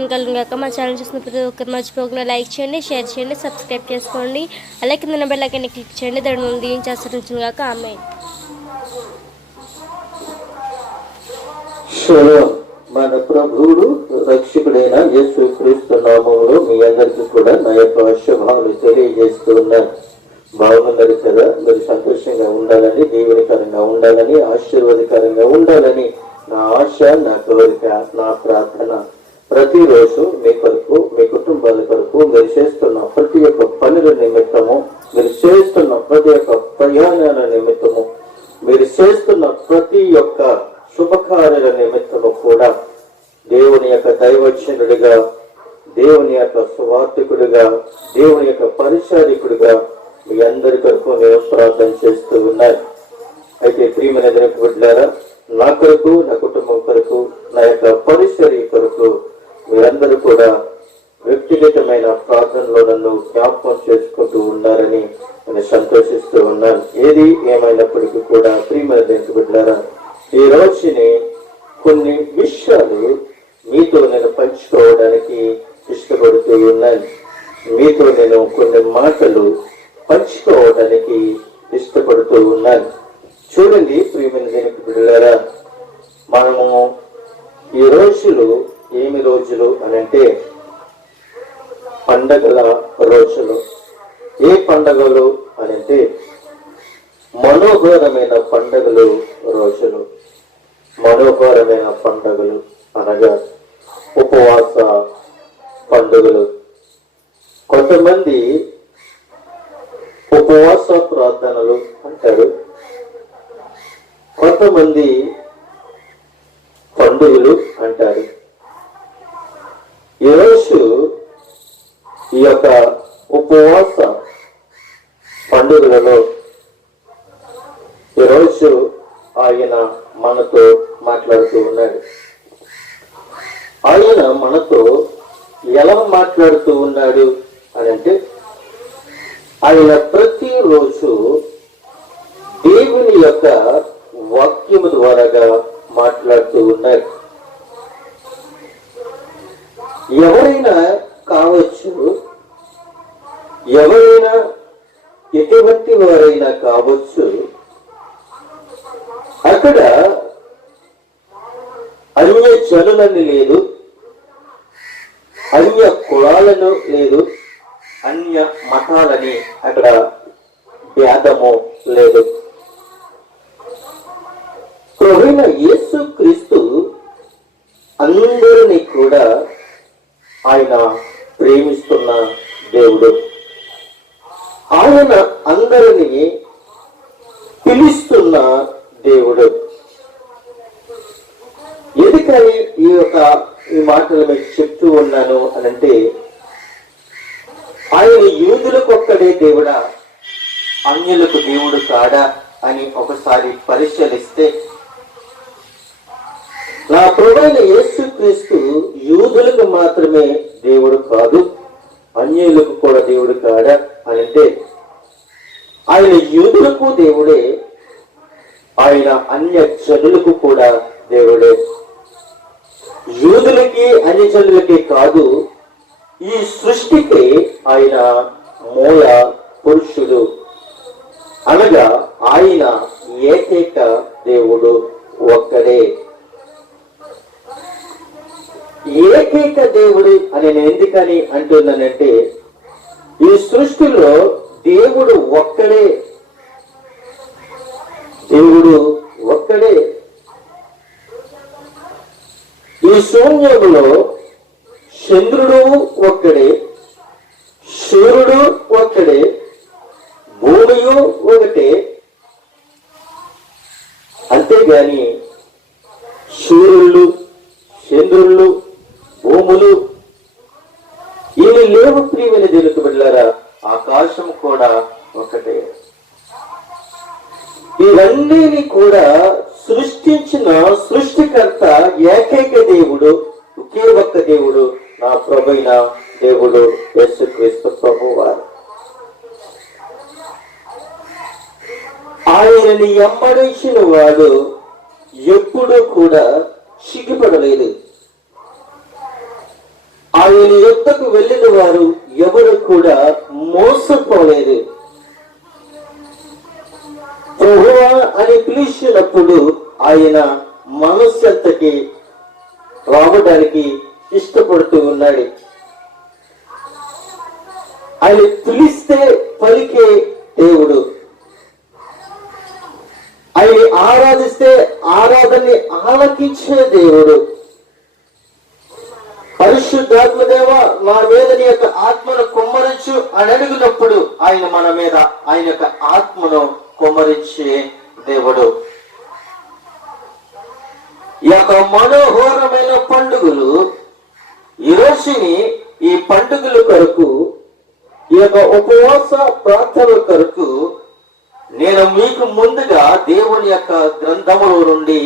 దీని కలుగాక మా ఛానల్ చూసిన ప్రతి ఒక్కరు మర్చిపోకుండా లైక్ చేయండి, షేర్ చేయండి, సబ్స్క్రైబ్ చేసుకోండి. అలాగే కింద బెల్ ఐకాన్ని క్లిక్ చేయండి. దాని దీని చేస్తుగాక ఆమేన్. మన ప్రభువుడు రక్షకుడైన యేసుక్రీస్తు నామములో మీ అందరికీ కూడా నా యొక్క శుభాలు తెలియజేస్తున్నాను. బాగున్నారు కదా? మీరు సంతోషంగా ఉండాలని, దీవెనకరంగా ఉండాలని, ఆశీర్వాదకరంగా ఉండాలని నా ఆశ, నా కోరిక, నా ప్రార్థన. ప్రతిరోజు మీ కొరకు, మీ కుటుంబాల కొరకు, మీరు చేస్తున్న ప్రతి ఒక్క పనుల నిమిత్తము, మీరు చేస్తున్న ప్రతి ఒక్క ప్రయాణాల నిమిత్తము, మీరు చేస్తున్న ప్రతి ఒక్క శుభకార్యాల నిమిత్తము కూడా దేవుని యొక్క దైవజనుడిగా, దేవుని యొక్క సువార్థికుడిగా, దేవుని యొక్క పరిచారికుడిగా మీ అందరి కొరకు నేను ప్రార్థన చేస్తూ ఉన్నాను. అయితే ప్రియమైన దేవుని బిడ్డలారా, నా కొరకు, నా కుటుంబం కొరకు, నా యొక్క పరిచర్య కొరకు మీరందరూ కూడా వ్యక్తిగతమైన ప్రార్థనలో నన్ను జ్ఞాపకం చేసుకుంటూ ఉన్నారని నేను సంతోషిస్తూ ఉన్నాను. ఏది ఏమైనప్పటికీ కూడా ప్రియమైన దేవుని బిడ్డలారా, ఈ రోజుని కొన్ని విషయాలు మీతో నేను పంచుకోవడానికి ఇష్టపడుతూ ఉన్నాను. మీతో నేను కొన్ని మాటలు పంచుకోవడానికి ఇష్టపడుతూ ఉన్నాను. చూడండి ప్రియమైన దేవుని బిడ్డలారా, మనము ఈ రోజులు ఏమి రోజులు అని అంటే పండగల రోజులు. ఏ పండగలు అని అంటే మనోహరమైన పండగలు రోజులు. మనోహరమైన పండుగలు అనగా ఉపవాస పండుగలు. కొంతమంది ఉపవాస ప్రార్థనలు అంటారు, కొంతమంది పండుగలు అంటారు. ఈరోజు ఈ యొక్క ఉపవాస పండుగలలో ఈరోజు ఆయన మనతో మాట్లాడుతూ ఉన్నాడు. ఆయన మనతో ఎలా మాట్లాడుతూ ఉన్నాడు అని అంటే, ఆయన ప్రతిరోజు దేవుని యొక్క వాక్యము ద్వారాగా మాట్లాడుతూ ఉన్నాడు. ఎవరైనా కావచ్చు, ఎవరైనా ఎటువంటి వారైనా కావచ్చు, అక్కడ అన్య జనులని లేదు, అన్య కులాలను లేదు, అన్య మతాలని అక్కడ భేదము లేదు. ప్రభువైన యేసుక్రీస్తు అందరినీ కూడా ఆయన ప్రేమిస్తున్న దేవుడు. ఆయన అందరినీ పిలుస్తున్న దేవుడు. ఎందుకని ఈ మాటలు మీకు చెప్తూ ఉన్నాను అనంటే, ఆయన యూదులకు ఒక్కడే దేవుడా, అన్యులకు దేవుడు కాడా అని ఒకసారి పరిశీలిస్తే, నా ప్రభువైన యేసుక్రీస్తు యూదులకు మాత్రమే దేవుడు కాదు, అన్యులకు కూడా దేవుడు కాడా అని అంటే, ఆయన యూదులకు దేవుడే, ఆయన అన్య జనులకు కూడా దేవుడే. యూదులకి అన్య జనులకి కాదు, ఈ సృష్టికి ఆయన మూల పురుషుడు. అనగా ఆయన ఏకైక దేవుడు ఒక్కడే. ఏకైక దేవుడు అని నేను ఎందుకని అంటున్నానంటే, ఈ సృష్టిలో దేవుడు ఒక్కడే. దేవుడు ఒక్కడే. ఈ శూన్యములో చంద్రుడు ఒక్కడే, సూర్యుడు ఒక్కడే, భూమియు ఒకటే. అంతేగాని సూర్యుళ్ళు, చంద్రుళ్ళు, భూములు ఇవి లేవు ప్రియమైన దేవునికి బిడ్డలారా. ఆకాశం కూడా ఒకటే. ఇవన్నీ కూడా సృష్టించిన సృష్టికర్త ఏకైక దేవుడు, ఒకే ఒక్క దేవుడు, నా ప్రభువైన దేవుడు యేసుక్రీస్తు ప్రభువారు. ఆయనని వెంబడించిన వాడు ఎప్పుడూ కూడా సిగ్గుపడలేదు. ఆయన యుద్ధకు వెళ్ళిన వారు ఎవరు కూడా మోసపోలేదు. ప్రభువా అని పిలిచినప్పుడు ఆయన మనస్సంతకి రావడానికి ఇష్టపడుతూ ఉన్నాడు. ఆయన పిలిస్తే పలికే దేవుడు, ఆయన ఆరాధిస్తే ఆరాధనని ఆలకించే దేవుడు. పరిశుద్ధాత్మదేవ మా మీద నీ యొక్క ఆత్మను కుమ్మరించు అని అడిగినప్పుడు ఆయన మన మీద ఆయన యొక్క ఆత్మను కుమ్మరించే దేవుడు. ఈ యొక్క మనోహరమైన పండుగలు ఈ రోజుని ఈ పండుగల కొరకు ఈ యొక్క ఉపవాస ప్రార్థనల కొరకు నేను మీకు ముందుగా దేవుని యొక్క గ్రంథములో నుండి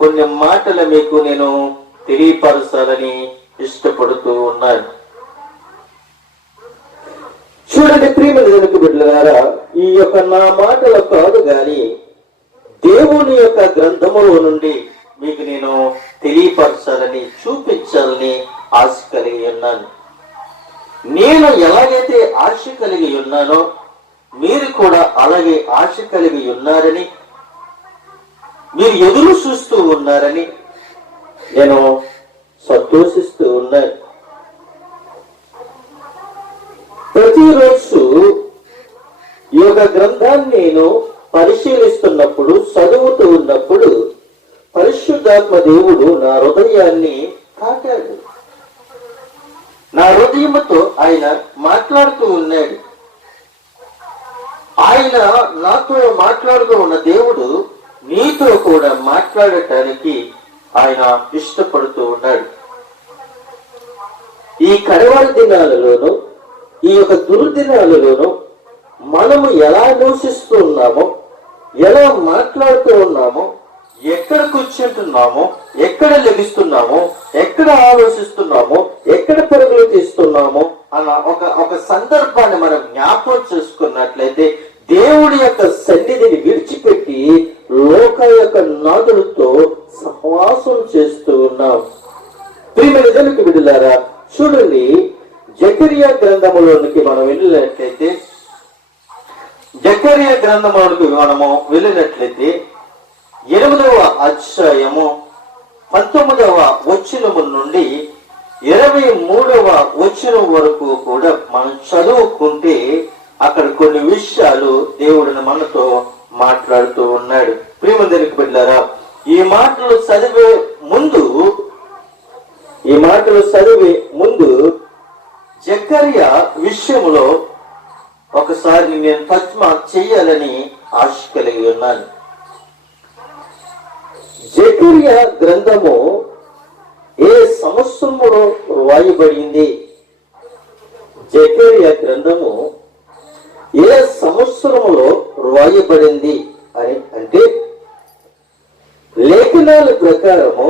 కొన్ని మాటలు మీకు నేను తెలియపరచాలని ఇష్టపడుతూ ఉన్నాను. చూడండి ప్రియమైన దేవుని బిడ్డలారా, ఈ యొక్క నా మాటలు కాదు గాని దేవుని యొక్క గ్రంథములో నుండి మీకు నేను తెలియపరచాలని చూపించాలని ఆశ కలిగి ఉన్నాను. నేను ఎలాగైతే ఆశ కలిగి ఉన్నానో మీరు కూడా అలాగే ఆశ కలిగి ఉన్నారని, మీరు ఎదురు చూస్తూ ఉన్నారని నేను సంతోషిస్తూ ఉన్నాను. ప్రతిరోజు ఈ యొక్క గ్రంథాన్ని నేను పరిశీలిస్తున్నప్పుడు, చదువుతూ ఉన్నప్పుడు పరిశుద్ధాత్మ దేవుడు నా హృదయాన్ని తాకాడు. నా హృదయముతో ఆయన మాట్లాడుతూ ఉన్నాడు. ఆయన నాతో మాట్లాడుతూ ఉన్న దేవుడు నీతో కూడా మాట్లాడటానికి ఆయన ఇష్టపడుతూ ఉన్నాడు. ఈ కడవరి దినాలలోనూ ఈ యొక్క దుర్దినాలలోనూ మనము ఎలా నివసిస్తూ ఉన్నామో, ఎలా మాట్లాడుతూ ఉన్నామో, ఎక్కడ కూర్చుంటున్నామో, ఎక్కడ లభిస్తున్నామో, ఎక్కడ ఆలోచిస్తున్నామో, ఎక్కడ పరుగులు తీస్తున్నామో అన్న ఒక సందర్భాన్ని మనం జ్ఞాపకం చేసుకున్నట్లయితే దేవుడి యొక్క సన్నిధిని విడిచిపెట్టి లోక యొక్క నాదులతో సహవాసం చేస్తూ ఉన్నాం. ప్రియమైన దేవునికి బిడ్డలారా, చూడండి జకరియా గ్రంథములోనికి మనం వెళ్ళినట్లయితే, జకరియా గ్రంథములోనికి మనము వెళ్ళినట్లయితే 8వ అధ్యాయము 19వ వచనము నుండి 23వ వచనం వరకు కూడా మనం చదువుకుంటే అక్కడ కొన్ని విషయాలు దేవుడిని మనతో మాట్లాడుతూ ఉన్నాడు. ప్రియమందరికి బిడ్డలారా, ఈ మాటలు చదివే ముందు జకరియా విషయంలో ఒకసారి నేను తర్జుమా చేయాలని ఆశ కలిగి ఉన్నాను. జకరియా గ్రంథము ఏ సంవత్సరములో రాయబడింది? జకరియా గ్రంథము ఏ సంవత్సరములో రాయబడింది అని అంటే, లేఖనాల ప్రకారము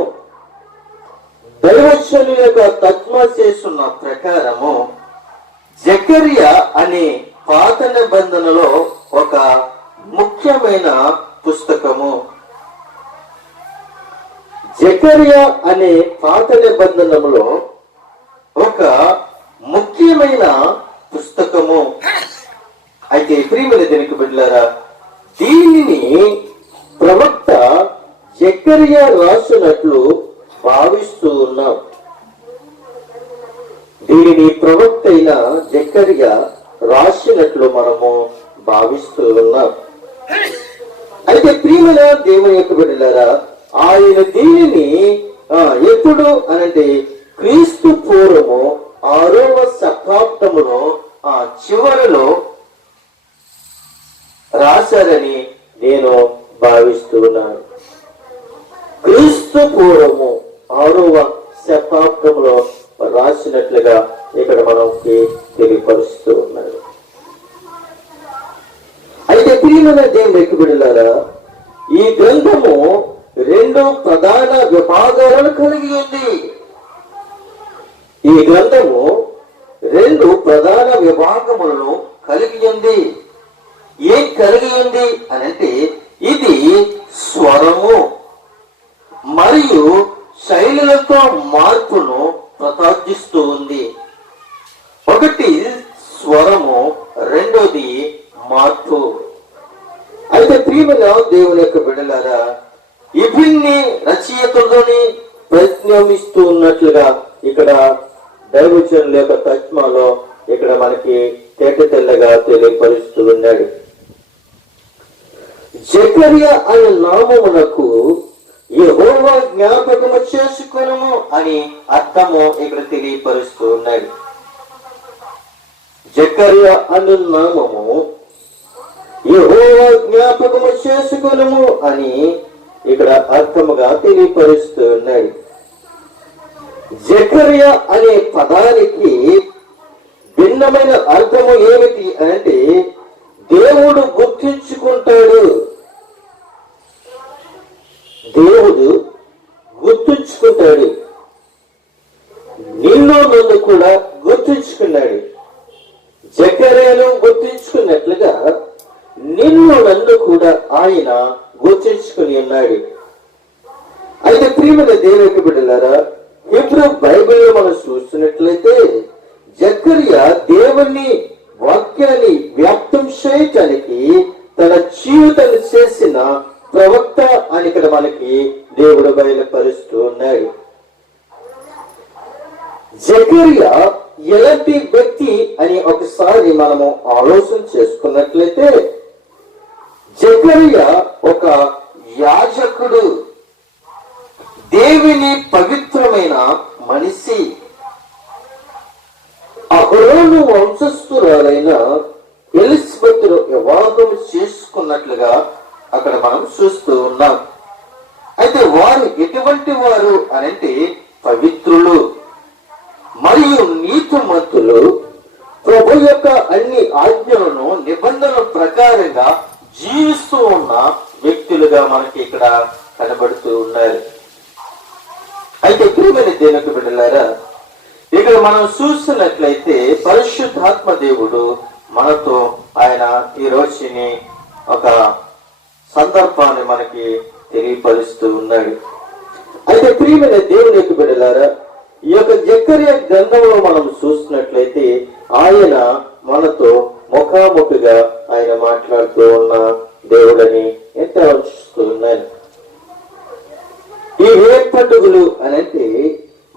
దైవజనుల యొక్క తర్జుమా చేస్తున్న ప్రకారము జకరియా అనే పాత నిబంధనలో ఒక ముఖ్యమైన పుస్తకము. జకరియా అనే పాత నిబంధనలో ఒక ముఖ్యమైన పుస్తకము. అయితే ప్రియమైన దేవునికి బిడ్డలారా, దీనిని ప్రవక్త జకరియా రాసినట్లు భావిస్తూ ఉన్నాం. దీనిని ప్రవక్త అయిన జకరియా రాసినట్లు మనము భావిస్తూ ఉన్నాం. అయితే ప్రియమైన దేవుని యొక్క బిడ్డలారా, ఆయన దీనిని ఎప్పుడు అనంటే క్రీస్తు పూర్వము 6వ శతాబ్దములో చివరిలో రాశారని నేను భావిస్తున్నాను. క్రీస్తు పూర్వము 6వ శతాబ్దంలో రాసినట్లుగా ఇక్కడ మనకి తెలియపరుస్తూ ఉన్నాడు. అయితే ప్రియమైన దేవుని యొక్క బిడ్డలారా, ఈ గ్రంథము 2 ప్రధాన విభాగాలను కలిగి ఉంది. ఈ గ్రంథము 2 ప్రధాన విభాగములను కలిగి ఉంది. ఏం కలిగి ఉంది అనంటే, ఇది స్వరము మరియు శైలులతో మార్పును ప్రతార్జిస్తూ ఉంది. ఒకటి స్వరము, రెండోది మార్పు. అయితే ప్రియమైన దేవుని యొక్క బిడ్డలారా, ఇవిన్ని రచయితల్లోని ప్రజ్ఞామిస్తూ ఉన్నట్లుగా ఇక్కడ దైవజనుల యొక్క తత్మలో ఇక్కడ మనకి తేట తెల్లగా తెలియపరుస్తూ ఉన్నాడు. జకర్యా అనే నామమునకు యెహోవా జ్ఞాపకము చేసుకొనుము అని అర్థము ఇక్కడ తెలియపరుస్తూ ఉన్నాడు. జకర్యా అనే నామము యెహోవా జ్ఞాపకము చేసుకొనుము అని ఇక్కడ అర్థముగా తెలియపరుస్తూ ఉన్నాడు. జకర్యా అనే పదానికి భిన్నమైన అర్థము ఏమిటి అంటే దేవుడు గుర్తించుకుంటాడు. దేవుడు గుర్తుంచుకుంటాడు. నిన్ను నన్ను కూడా గుర్తుంచుకున్నాడు. జకర్యాను గుర్తించుకున్నట్లుగా నిన్ను నన్ను కూడా ఆయన గుర్తించుకుని ఉన్నాడు. అయితే ప్రియమైన దేవుని బిడ్డలారా, హీబ్రూ బైబిల్లో మనం చూస్తున్నట్లయితే జకర్యా దేవుని వాక్యాన్ని వ్యాప్తం చేయటానికి తన జీవితాన్ని చేసిన ప్రవక్త అని ఇక్కడ మనకి దేవుడు బయలుపరుస్తూ ఉన్నాడు. జకర్యా ఎలాంటి వ్యక్తి అని ఒకసారి మనము ఆలోచన చేసుకున్నట్లయితే జకర్యా ఒక యాజకుడు, దేవుని పవిత్రమైన మనిషి. అహరోను వంశస్థురాలైన ఎలిజబెత్ను వివాహం చేసుకున్నట్లుగా అక్కడ మనం చూస్తూ ఉన్నాం. అయితే వారు ఎటువంటి వారు అనంటే పవిత్రులు మరియు నీతిమంతులు, ప్రభు యొక్క అన్ని ఆజ్ఞలను నిబంధనల ప్రకారంగా జీవిస్తూ ఉన్న వ్యక్తులుగా మనకి ఇక్కడ కనబడుతూ ఉన్నారు. అయితే ప్రియమైన దేవుని బిడ్డలారా, ఇక్కడ మనం చూస్తున్నట్లయితే పరిశుద్ధాత్మ దేవుడు మనతో ఆయన ఈ రోజుని ఒక సందర్భాన్ని మనకి తెలియపరుస్తూ ఉన్నాడు. అయితే ప్రియమైన దేవుని యొక్క బిడ్డలారా, ఈ యొక్క జకర్యా గ్రంథంలో మనం చూసినట్లయితే ఆయన మనతో ముఖాముఖిగా ఆయన మాట్లాడుతూ ఉన్న దేవుడని ఎంత ఆలోచిస్తూ ఉన్నాను. ఈ ఏ పండుగలు అనంటే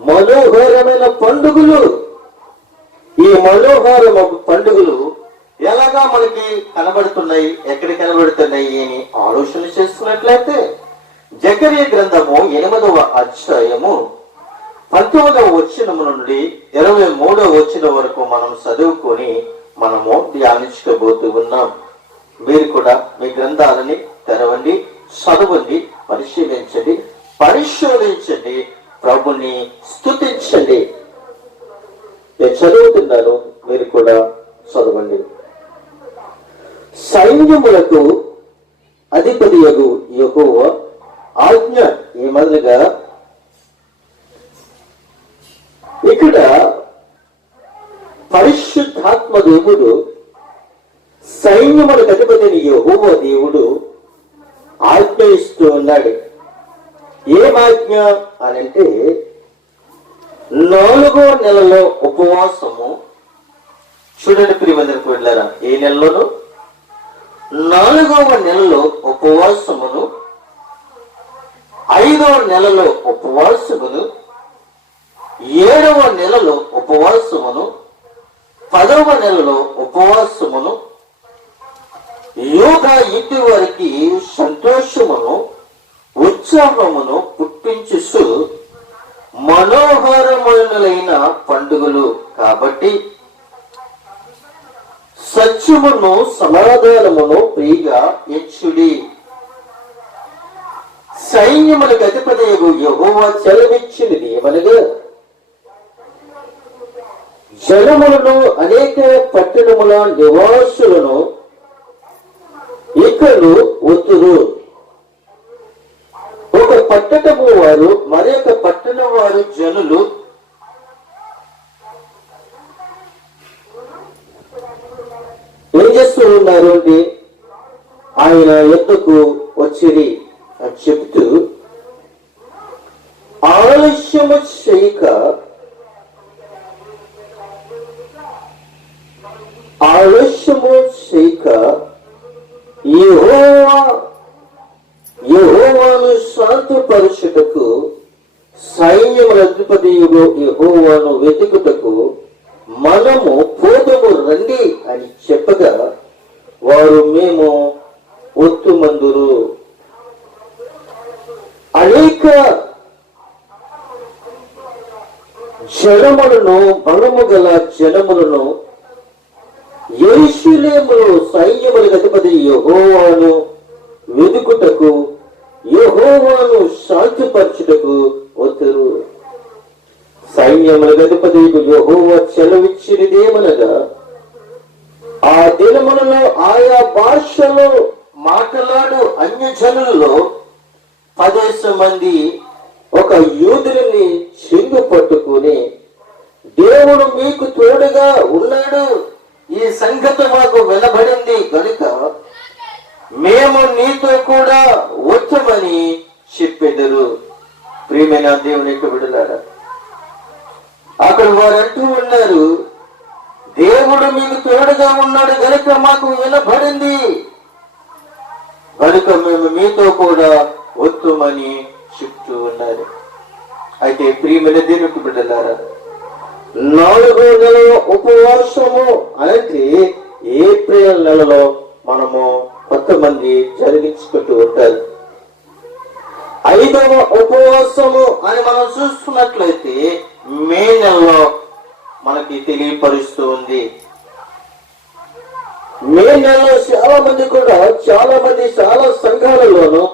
మనోహరమైన పండుగలు. ఈ మనోహరమైన పండుగలు ఎలాగా మనకి కనబడుతున్నాయి, ఎక్కడ కనబడుతున్నాయి అని ఆలోచన చేస్తున్నట్లయితే జకర్యా గ్రంథము 8వ అధ్యాయము 19వ వచనము నుండి 23వ వచనం వరకు మనం చదువుకొని మనము ధ్యానించుకోబోతూ ఉన్నాం. మీరు కూడా మీ గ్రంథాలని తెరవండి, చదవండి, పరిశీలించండి, పరిశోధించండి, ప్రభుని స్తుతించండి. నేను చదువుతున్నాను, మీరు కూడా చదవండి. సైన్యములకు అధిపతియగు యెహోవా ఆజ్ఞ ఏమనగా, ఇక్కడ పరిశుద్ధాత్మ దేవుడు సైన్యములకు అధిపతిని యెహోవా దేవుడు ఆజ్ఞ ఇస్తూ ఉన్నాడు. ఏం ఆజ్ఞ అనంటే 4వ నెలలో ఉపవాసము. చూడండి ప్రియమందరికి వెళ్ళారా, ఏ నెలలోను? 4వ నెలలో ఉపవాసమును, 5వ నెలలో ఉపవాసమును, 7వ నెలలో ఉపవాసమును, 10వ నెలలో ఉపవాసమును, యోగా ఇంటి వారికి సంతోషమును ఉత్సాహమును పుట్టించు మనోహరములైన పండుగలు కాబట్టి సత్యమును సమాధానమును ప్రియగా ఎంచుడి. సైన్యములకు అధిపతియగు యెహోవా సెలవిచ్చినది ఏమనగా, జనములను అనేక పట్టణముల నివాసులను ఇకను ఒత్తురు. ఒక పట్టణము వారు మరొక పట్టణం వారు జనులు ఏం చేస్తూ ఉన్నారు అంటే ఆయన ఎద్దకు వచ్చిరి అని చెప్తూ ఆలస్యము చేయక యెహోవాను వెతుకుటకు మనము పోదము రండి అని చెప్పగా వారు మేము ఒత్తుమందురు. అనేక జనములను, బలము గల జనములను యెరూషలేములో సైన్యములకు అధిపతి యెహోవాను వెదుకుటకు, యెహోవాను శాంతిపరచుటకు వచ్చురు. సైన్యములకు అధిపతి యెహోవా సెలవిచ్చినదేమనగా, ఆ దినములలో ఆయా భాషలో మాట్లాడు అన్యజనులలో 10 మంది ఒక యూదుని చెంగు పట్టుకుని, దేవుడు మీకు తోడుగా ఉన్నాడు, ఈ సంగతి మాకు వినబడింది కనుక మేము నీతో కూడా వచ్చమని చెప్పెదరు. ప్రియమైన దేవుని యొక్క బిడ్డలారా, అక్కడ వారు అంటూ ఉన్నారు, దేవుడు మీకు తోడుగా ఉన్నాడు గనుక మాకు వినబడింది, కనుక మేము మీతో కూడా వస్తుమని చెప్తూ ఉన్నారు. అయితే ప్రియమైన దేవుని బిడ్డలారా, 4వ నెల ఉపవాసము అంటే ఏప్రిల్ నెలలో మనము కొంతమంది జరిగించుకుంటూ ఉంటారు. 5వ ఉపవాసము అని మనం చూస్తున్నట్లయితే మే నెలలో మనకి తెలియపరుస్తూ ఉంది. మే నెలలో చాలా సంఘాలలోనూ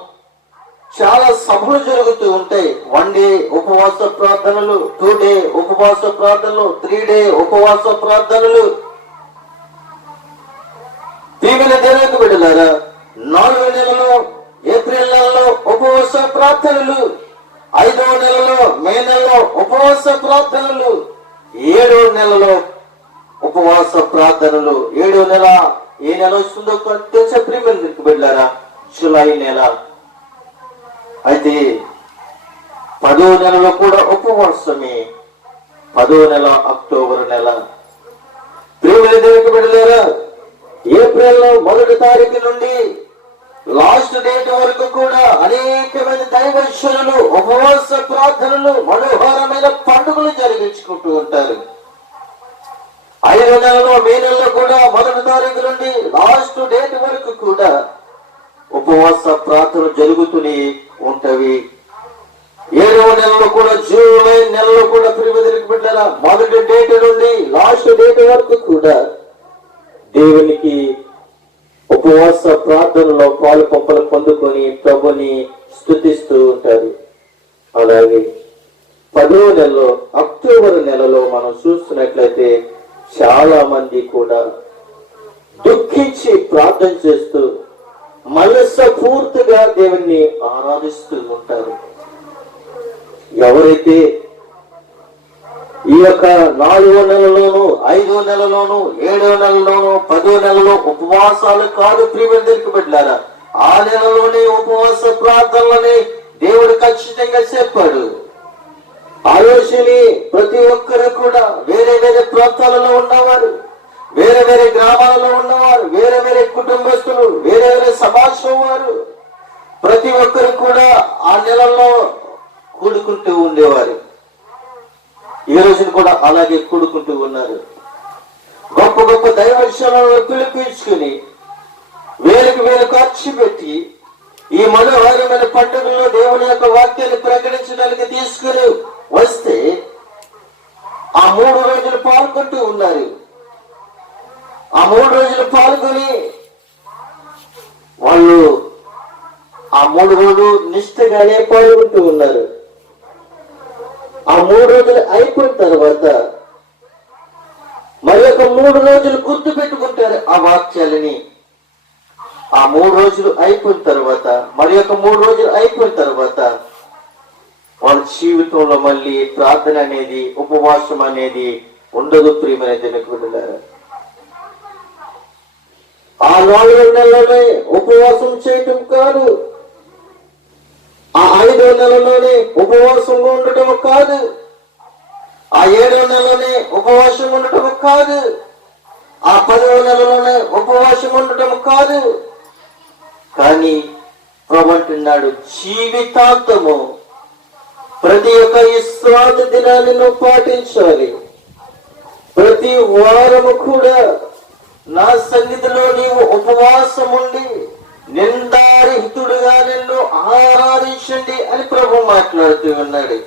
చాలా సభలు జరుగుతూ ఉంటాయి. 1 డే ఉపవాస ప్రార్థనలు, 2 డే ఉపవాస ప్రార్థనలు, 3 డే ఉపవాస ప్రార్థనలు. ప్రియమైన దేవునికి బిడ్డలారా, 4వ నెలలో ఏప్రిల్ నెలలో ఉపవాస ప్రార్థనలు, 5వ నెలలో మే నెలలో ఉపవాస ప్రార్థనలు, 7వ నెలలో ఉపవాస ప్రార్థనలు. 7వ నెల ఏ నెల వస్తుందో తెలుసా ప్రియమైన దేవునికి బిడ్డలారా? జూలై నెల. అయితే 10వ నెలలో కూడా ఉపవాసమే. 10వ నెల అక్టోబర్ నెల. ప్రియమైన దేవునికి బిడ్డలారా, ఏప్రిల్ 1వ తారీఖు నుండి లాస్ట్ డేట్ వరకు కూడా అనేకమైన దైవశనులు ఉపవాస ప్రార్థనలు, మనోహరమైన పండుగలు జరిగించుకుంటూ ఉంటారు. 5వ నెలలో మే నెలలో కూడా 1వ తారీఖు నుండి లాస్ట్ డేట్ వరకు కూడా ఉపవాస ప్రార్థనలు జరుగుతూనే ఉంటవి. 7వ నెలలో కూడా జూలై నెలలో కూడా ప్రియమైన బిడ్డలారా, 1వ డేట్ నుండి లాస్ట్ డేట్ వరకు కూడా దేవునికి ఉపవాస ప్రార్థనలో పాలు పంపలు పొందుకొని ప్రభుని స్తుతిస్తూ ఉంటారు. అలాగే 10వ నెలలో అక్టోబర్ నెలలో మనం చూస్తున్నట్లయితే చాలా మంది కూడా దుఃఖించి ప్రార్థన చేస్తూ మనస్ఫూర్తిగా దేవుణ్ణి ఆరాధిస్తూ ఉంటారు. ఎవరైతే ఈ యొక్క 4వ నెలలోను, 5వ నెలలోను, 7వ నెలలోను, 10వ నెలలో ఉపవాసాలు కాదు ప్రియమైన బిడ్డలారా, ఆ నెలలోనే ఉపవాస ప్రార్థనలని దేవుడు ఖచ్చితంగా చెప్పాడు. ఆలోచని ప్రతి ఒక్కరు కూడా వేరే వేరే ప్రాంతాలలో ఉన్నవారు, వేరే వేరే గ్రామాలలో ఉన్నవారు, వేరే వేరే కుటుంబస్తులు, వేరే వేరే సమాజం వారు, ప్రతి ఒక్కరు కూడా ఆ నెలలో కూడుకుంటూ ఉండేవారు. ఈ రోజున కూడా అలాగే కూడుకుంటూ ఉన్నారు. గొప్ప గొప్ప దైవశనులను పిలిపించుకుని వేలకు వేలు ఖర్చు పెట్టి ఈ మనోహరమైన పండుగల్లో దేవుని యొక్క వాక్యాన్ని ప్రకటించడానికి తీసుకుని వస్తే ఆ 3 రోజులు పాల్గొంటూ ఉన్నారు. ఆ 3 రోజులు పాల్గొని వాళ్ళు ఆ 3 రోజులు నిష్ఠగానే పాల్గొంటూ ఉన్నారు. ఆ 3 రోజులు అయిపోయిన తర్వాత మరి ఒక 3 రోజులు గుర్తు పెట్టుకుంటారు ఆ వాక్యాలని. ఆ 3 రోజులు అయిపోయిన తర్వాత మరి ఒక 3 రోజులు అయిపోయిన తర్వాత వాళ్ళ జీవితంలో మళ్ళీ ప్రార్థన అనేది, ఉపవాసం అనేది ఉండదు ప్రియమైన దేవునికి బిడ్డలారా. ఆ 4వ నెలలోనే ఉపవాసం చేయటం కాదు, ఆ 5వ నెలలోనే ఉపవాసంగా ఉండటం కాదు, ఆ 7వ నెలలోనే ఉపవాసం ఉండటం కాదు, ఆ 10వ నెలలోనే ఉపవాసం ఉండటం కాదు. కానీ ప్రభు అంటున్నాడు, జీవితాంతము ప్రతి ఒక్క విశ్రాంతి దినాన్ని నువ్వు పాటించాలి. ప్రతి వారము కూడా నా సన్నిధిలో నీవు ఉపవాసం ఉండి నిందారహితుడుగా నిన్ను ఆరాధించండి అని ప్రభు మాట్లాడుతూ ఉన్నాడు.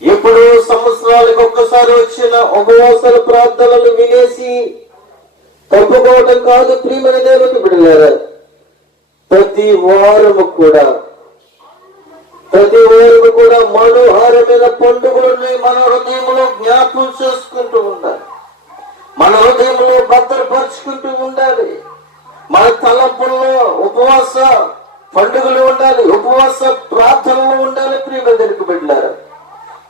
ఎప్పుడు సంవత్సరాలకు ఒక్కసారి వచ్చిన ఉపవాసాల ప్రార్థనలు వినేసి తప్పుకోవటం కాదు ప్రియమైన దేవుని బిడ్డలారా. ప్రతి వారము కూడా మనోహరమైన పండుగలని మన హృదయంలో జ్ఞాపకం చేసుకుంటూ ఉండాలి. మన హృదయంలో భద్రపరుచుకుంటూ ఉండాలి. మన తలంపుల్లో ఉపవాస పండుగలు ఉండాలి, ఉపవాస ప్రార్థనలు ఉండాలి. ప్రియమైన బిడ్డలారా,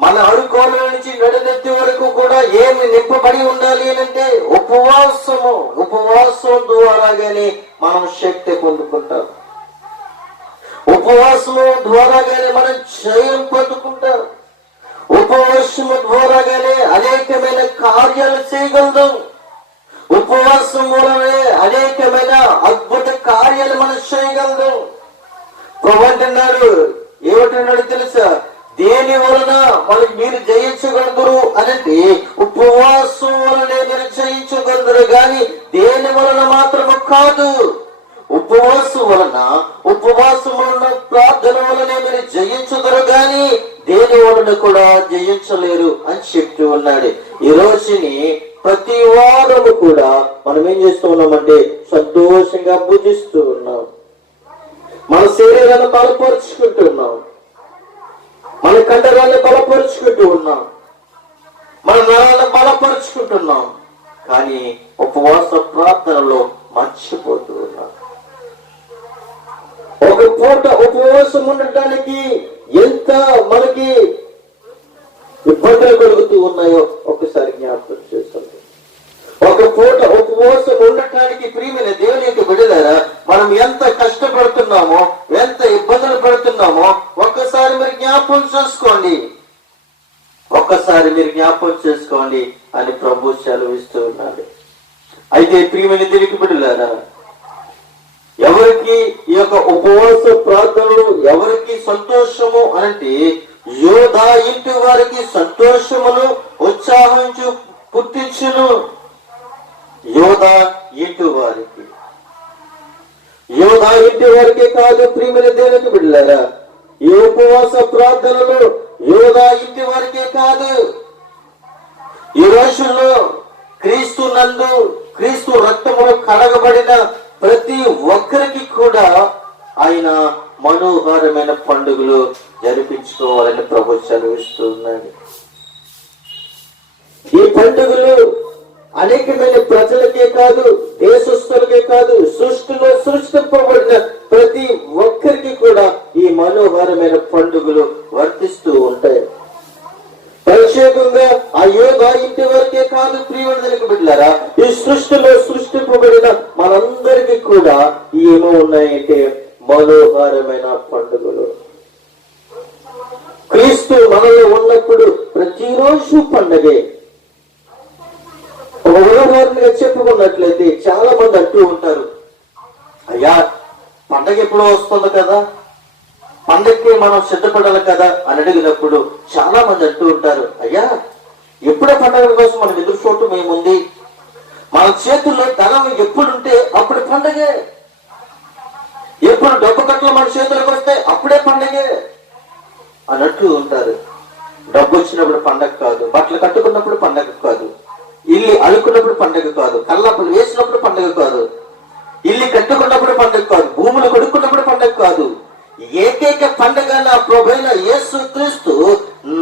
మన అడుకోల నుంచి నడినెత్తి వరకు కూడా ఏమి నింపబడి ఉండాలి అంటే ఉపవాసం ద్వారాగానే మనం శక్తి పొందుకుంటాం. ఉపవాసము ద్వారాగానే మనం జయం పొందుకుంటాం. ఉపవాసము ద్వారాగానే అనేకమైన కార్యాలు చేయగలుగుతాం. ఉపవాసం వలనే అనేకమైన అద్భుత కార్యాలు మనం చేయగలుగుతాం. ప్రభు అంటున్నాడు, ఏమిటన్నాడు తెలుసా? దేని వలన మీరు జయించగలుగురు అనంటే ఉపవాసం వలనే మీరు జయించగలుగురు గాని దేని వలన మాత్రము కాదు. ఉపవాసం వలన ప్రార్థన వలనే మీరు జయించగలరు గాని దేని వలన కూడా జయించలేరు అని చెప్తూ ఉన్నాడు. ఈ రోజుని ప్రతి వారము కూడా మనం ఏం చేస్తూ ఉన్నామంటే సంతోషంగా పూజిస్తూ ఉన్నాం. మన శరీరాన్ని బలపరుచుకుంటూ ఉన్నాం, మన కండరాన్ని బలపరుచుకుంటూ ఉన్నాం, మన నరాలను బలపరుచుకుంటున్నాం. కానీ ఉపవాస ప్రార్థనలో మర్చిపోతూ ఉన్నాం. ఒక పూట ఉపవాసం ఉండటానికి ఎంత మనకి ఇబ్బందులు కలుగుతూ ఉన్నాయో ఒకసారి జ్ఞాపకం చేస్తుంది. ఒక పూట ఉపవాసం ఉండటానికి ప్రియమైన దేవుని యొక్క బిడ్డలారా, మనం ఎంత కష్టపడుతున్నామో, ఎంత ఇబ్బందులు పడుతున్నామో ఒక్కసారి మీరు జ్ఞాపకం చేసుకోండి అని ప్రభు సెలవిస్తూ ఉన్నాడు. అయితే ప్రియమైన దేవుని బిడ్డలారా, ఎవరికి ఈ యొక్క ఉపవాస ప్రార్థనలు ఎవరికి సంతోషము అంటే యోధా ఇంటి వారికి సంతోషమును ఉత్సాహం పుట్టించును. యోధా ఇంటి వారికి కాదు ప్రియమైన దేవుని బిడ్డలారా, ఈ ఉపవాస ప్రార్థనలు యోధా ఇంటి వారికే కాదు. ఈ రోజుల్లో క్రీస్తు నందు క్రీస్తు రక్తములో కడగబడిన ప్రతి ఒక్కరికి కూడా ఆయన మనోహరమైన పండుగలు జరిపించుకోవాలని ప్రభు సెలవిస్తూ ఉన్నాడు. ఈ పండుగలు అనేకమైన ప్రజలకే కాదు, దేశస్తులకే కాదు, సృష్టిలో సృష్టింపబడిన ప్రతి ఒక్కరికి కూడా ఈ మనోహరమైన పండుగలు వర్తిస్తూ ఉంటాయి. ప్రత్యేకంగా ఆ యోధా ఇంటి వరకే కాదు ప్రియమైన బిడ్డలారా, ఈ సృష్టిలో సృష్టింపబడిన మనందరికీ కూడా ఏమో ఉన్నాయంటే మనోహరమైన పండుగలు. క్రీస్తు మనలో ఉన్నప్పుడు ప్రతిరోజు పండగే. ఒక ఉదాహరణగా చెప్పుకున్నట్లయితే చాలా మంది అంటూ ఉంటారు, అయ్యా పండగ ఎప్పుడో వస్తుంది కదా, పండగకి మనం సిద్ధపడాలి కదా అని అడిగినప్పుడు చాలా మంది అంటూ ఉంటారు, అయ్యా ఎప్పుడే పండగల కోసం మనం ఎదురు చూడటం ఏముంది, మన చేతుల్లో ధనం ఎప్పుడుంటే అప్పుడు పండగే, ఎప్పుడు డబ్బు కట్టలు మన చేతులకు వస్తే అప్పుడే పండగే అన్నట్టు ఉంటారు. డబ్బు వచ్చినప్పుడు పండగ కాదు, బట్టలు కట్టుకున్నప్పుడు పండగ కాదు, ఇల్లు అలుకున్నప్పుడు పండగ కాదు, కళ్ళప్పుడు వేసినప్పుడు పండగ కాదు, ఇల్లు కట్టుకున్నప్పుడు పండగ కాదు, భూములు కొడుకున్నప్పుడు పండగ కాదు. ఏకైక పండగ నా ప్రభువైన యేసు క్రీస్తు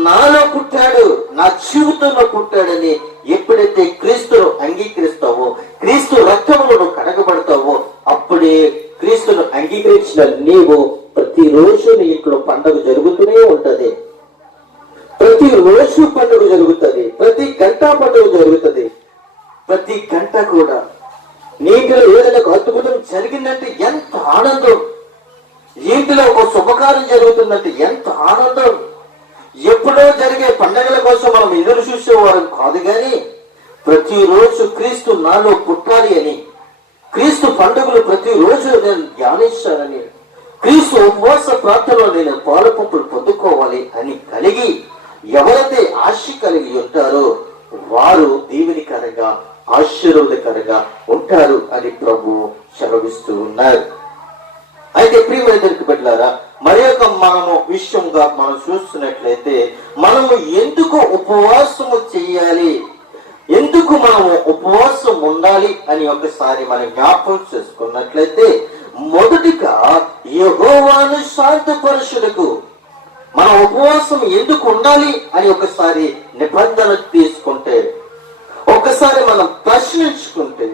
నాలో పుట్టాడు, నా జీవితంలో పుట్టాడని ఎప్పుడైతే క్రీస్తును అంగీకరిస్తావో, క్రీస్తు రక్తములో నువ్వు కడగబడతావో అప్పుడే క్రీస్తును అంగీకరించిన నీవు ప్రతిరోజు నీ ఇంట్లో పండుగ జరుగుతూనే ఉంటది. ప్రతిరోజు పండుగ జరుగుతుంది, ప్రతి గంట పండుగ జరుగుతుంది. ప్రతి గంట కూడా నీటిలో ఏదైనా అద్భుతం జరిగిందంటే ఎంత ఆనందం, ఇంటిలో ఒక శుభకార్యం జరుగుతుందంటే ఎంత ఆనందం. ఎప్పుడో జరిగే పండగల కోసం మనం ఎదురు చూసేవారం కాదు, కానీ ప్రతిరోజు క్రీస్తు నాలో పుట్టాలి అని, క్రీస్తు పండుగలు ప్రతిరోజు నేను ధ్యానిస్తానని, క్రీస్తు ఉపవాస ప్రార్థనలో నేను పాలు పంపులు పొందుకోవాలి అని కలిగి ఎవరైతే ఆశ కలిగి ఉంటారో వారు దీవెనికరంగా ఆశీర్వాదకరంగా ఉంటారు అని ప్రభు సెలవిస్తూ ఉన్నారు. అయితే ప్రియమైన దగ్గరికి పెట్టారా, మరి ఒక మనము విషయంగా మనం చూస్తున్నట్లయితే మనము ఎందుకు ఉపవాసము చేయాలి, ఎందుకు మనము ఉపవాసం ఉండాలి అని ఒకసారి మనం జ్ఞాపకం చేసుకున్నట్లయితే, మొదటిగా యెహోవాను శాంతపరచుటకు మనం ఉపవాసం ఎందుకు ఉండాలి అని ఒకసారి నిబంధన తీసుకుంటే, ఒకసారి మనం ప్రశ్నించుకుంటే,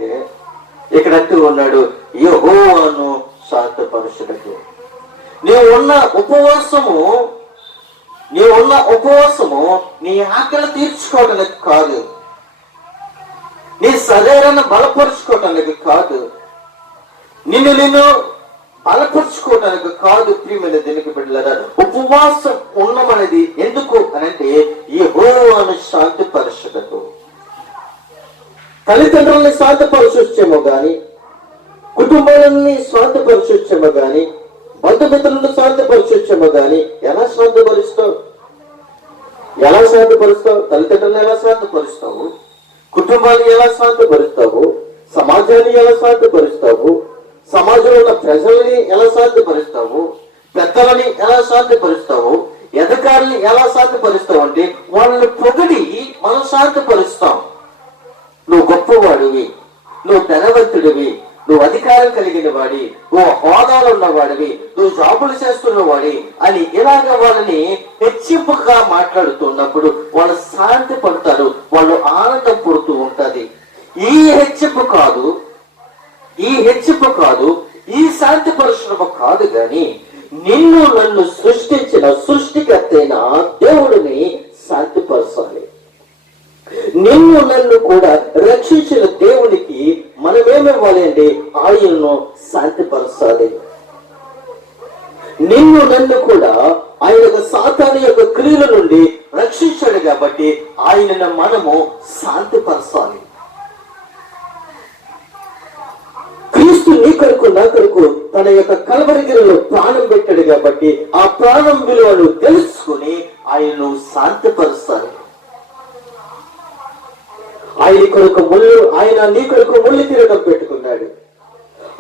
ఇక్కడ అంటూ ఉన్నాడు యెహోవాను శాంతపరచుటకు. నీవున్న ఉపవాసము నీ ఆకలి తీర్చుకోవడానికి కాదు, నీ శరీరాన్ని బలపరుచుకోవటానికి కాదు, నిన్ను బలపరుచుకోవటానికి కాదు. ప్రియమైన దేనికి బిడ్డలారా, ఉపవాసం ఉండమనేది ఎందుకు అని అంటే యెహోవాను శాంతిపరచుటకు. తల్లిదండ్రుల్ని శాంతపరచొచ్చేమో గాని, కుటుంబాలని శాంతపరచొచ్చేమో గాని, బంధుమిత్రులను శాంతపరచొచ్చేమో గాని, ఎలా శాంతపరుస్తావు? తల్లిదండ్రులను ఎలా శాంతపరుస్తావు? కుటుంబాన్ని ఎలా శాంతపరుస్తావు? సమాజాన్ని ఎలా శాంతపరుస్తావు? సమాజంలో ఉన్న ప్రజల్ని ఎలా శాంతపరుస్తావు? పెద్దలని ఎలా శాంతపరుస్తావు? అధికారుల్ని ఎలా శాంతపరుస్తావు అంటే వాళ్ళని పొగిడి మనం శాంతపరుస్తాం. నువ్వు గొప్పవాడివి, నువ్వు ధనవంతుడివి, నువ్వు అధికారం కలిగిన వాడి, నువ్వు హోదాలు ఉన్నవాడివి, నువ్వు జాబులు చేస్తున్నవాడి అని ఇలాగ వాళ్ళని హెచ్చింపుగా మాట్లాడుతున్నప్పుడు వాళ్ళు శాంతి పడతారు, వాళ్ళు ఆనందం పడుతూ ఉంటది. ఈ హెచ్చింపు కాదు, ఈ శాంతి పరుషణము కాదు గాని నిన్ను నన్ను సృష్టించిన సృష్టికర్తైన దేవుడిని శాంతిపరచాలి. నిన్ను నన్ను కూడా రక్షించిన దేవునికి మనమేమివ్వాలి అంటే ఆయనను శాంతిపరచాలి. నిన్ను నన్ను కూడా ఆయన సాతాను యొక్క క్రియల నుండి రక్షించాడు కాబట్టి ఆయనను మనము శాంతిపరచాలి. క్రీస్తు నీ కొరకు నా కొరకు తన యొక్క కలవరిగిరిలో ప్రాణం పెట్టాడు కాబట్టి ఆ ప్రాణం విలువను తెలుసుకుని ఆయనను శాంతిపరుస్తాడు. ఆయన నీ కొరకు ముళ్ళు తిరగడం పెట్టుకున్నాడు.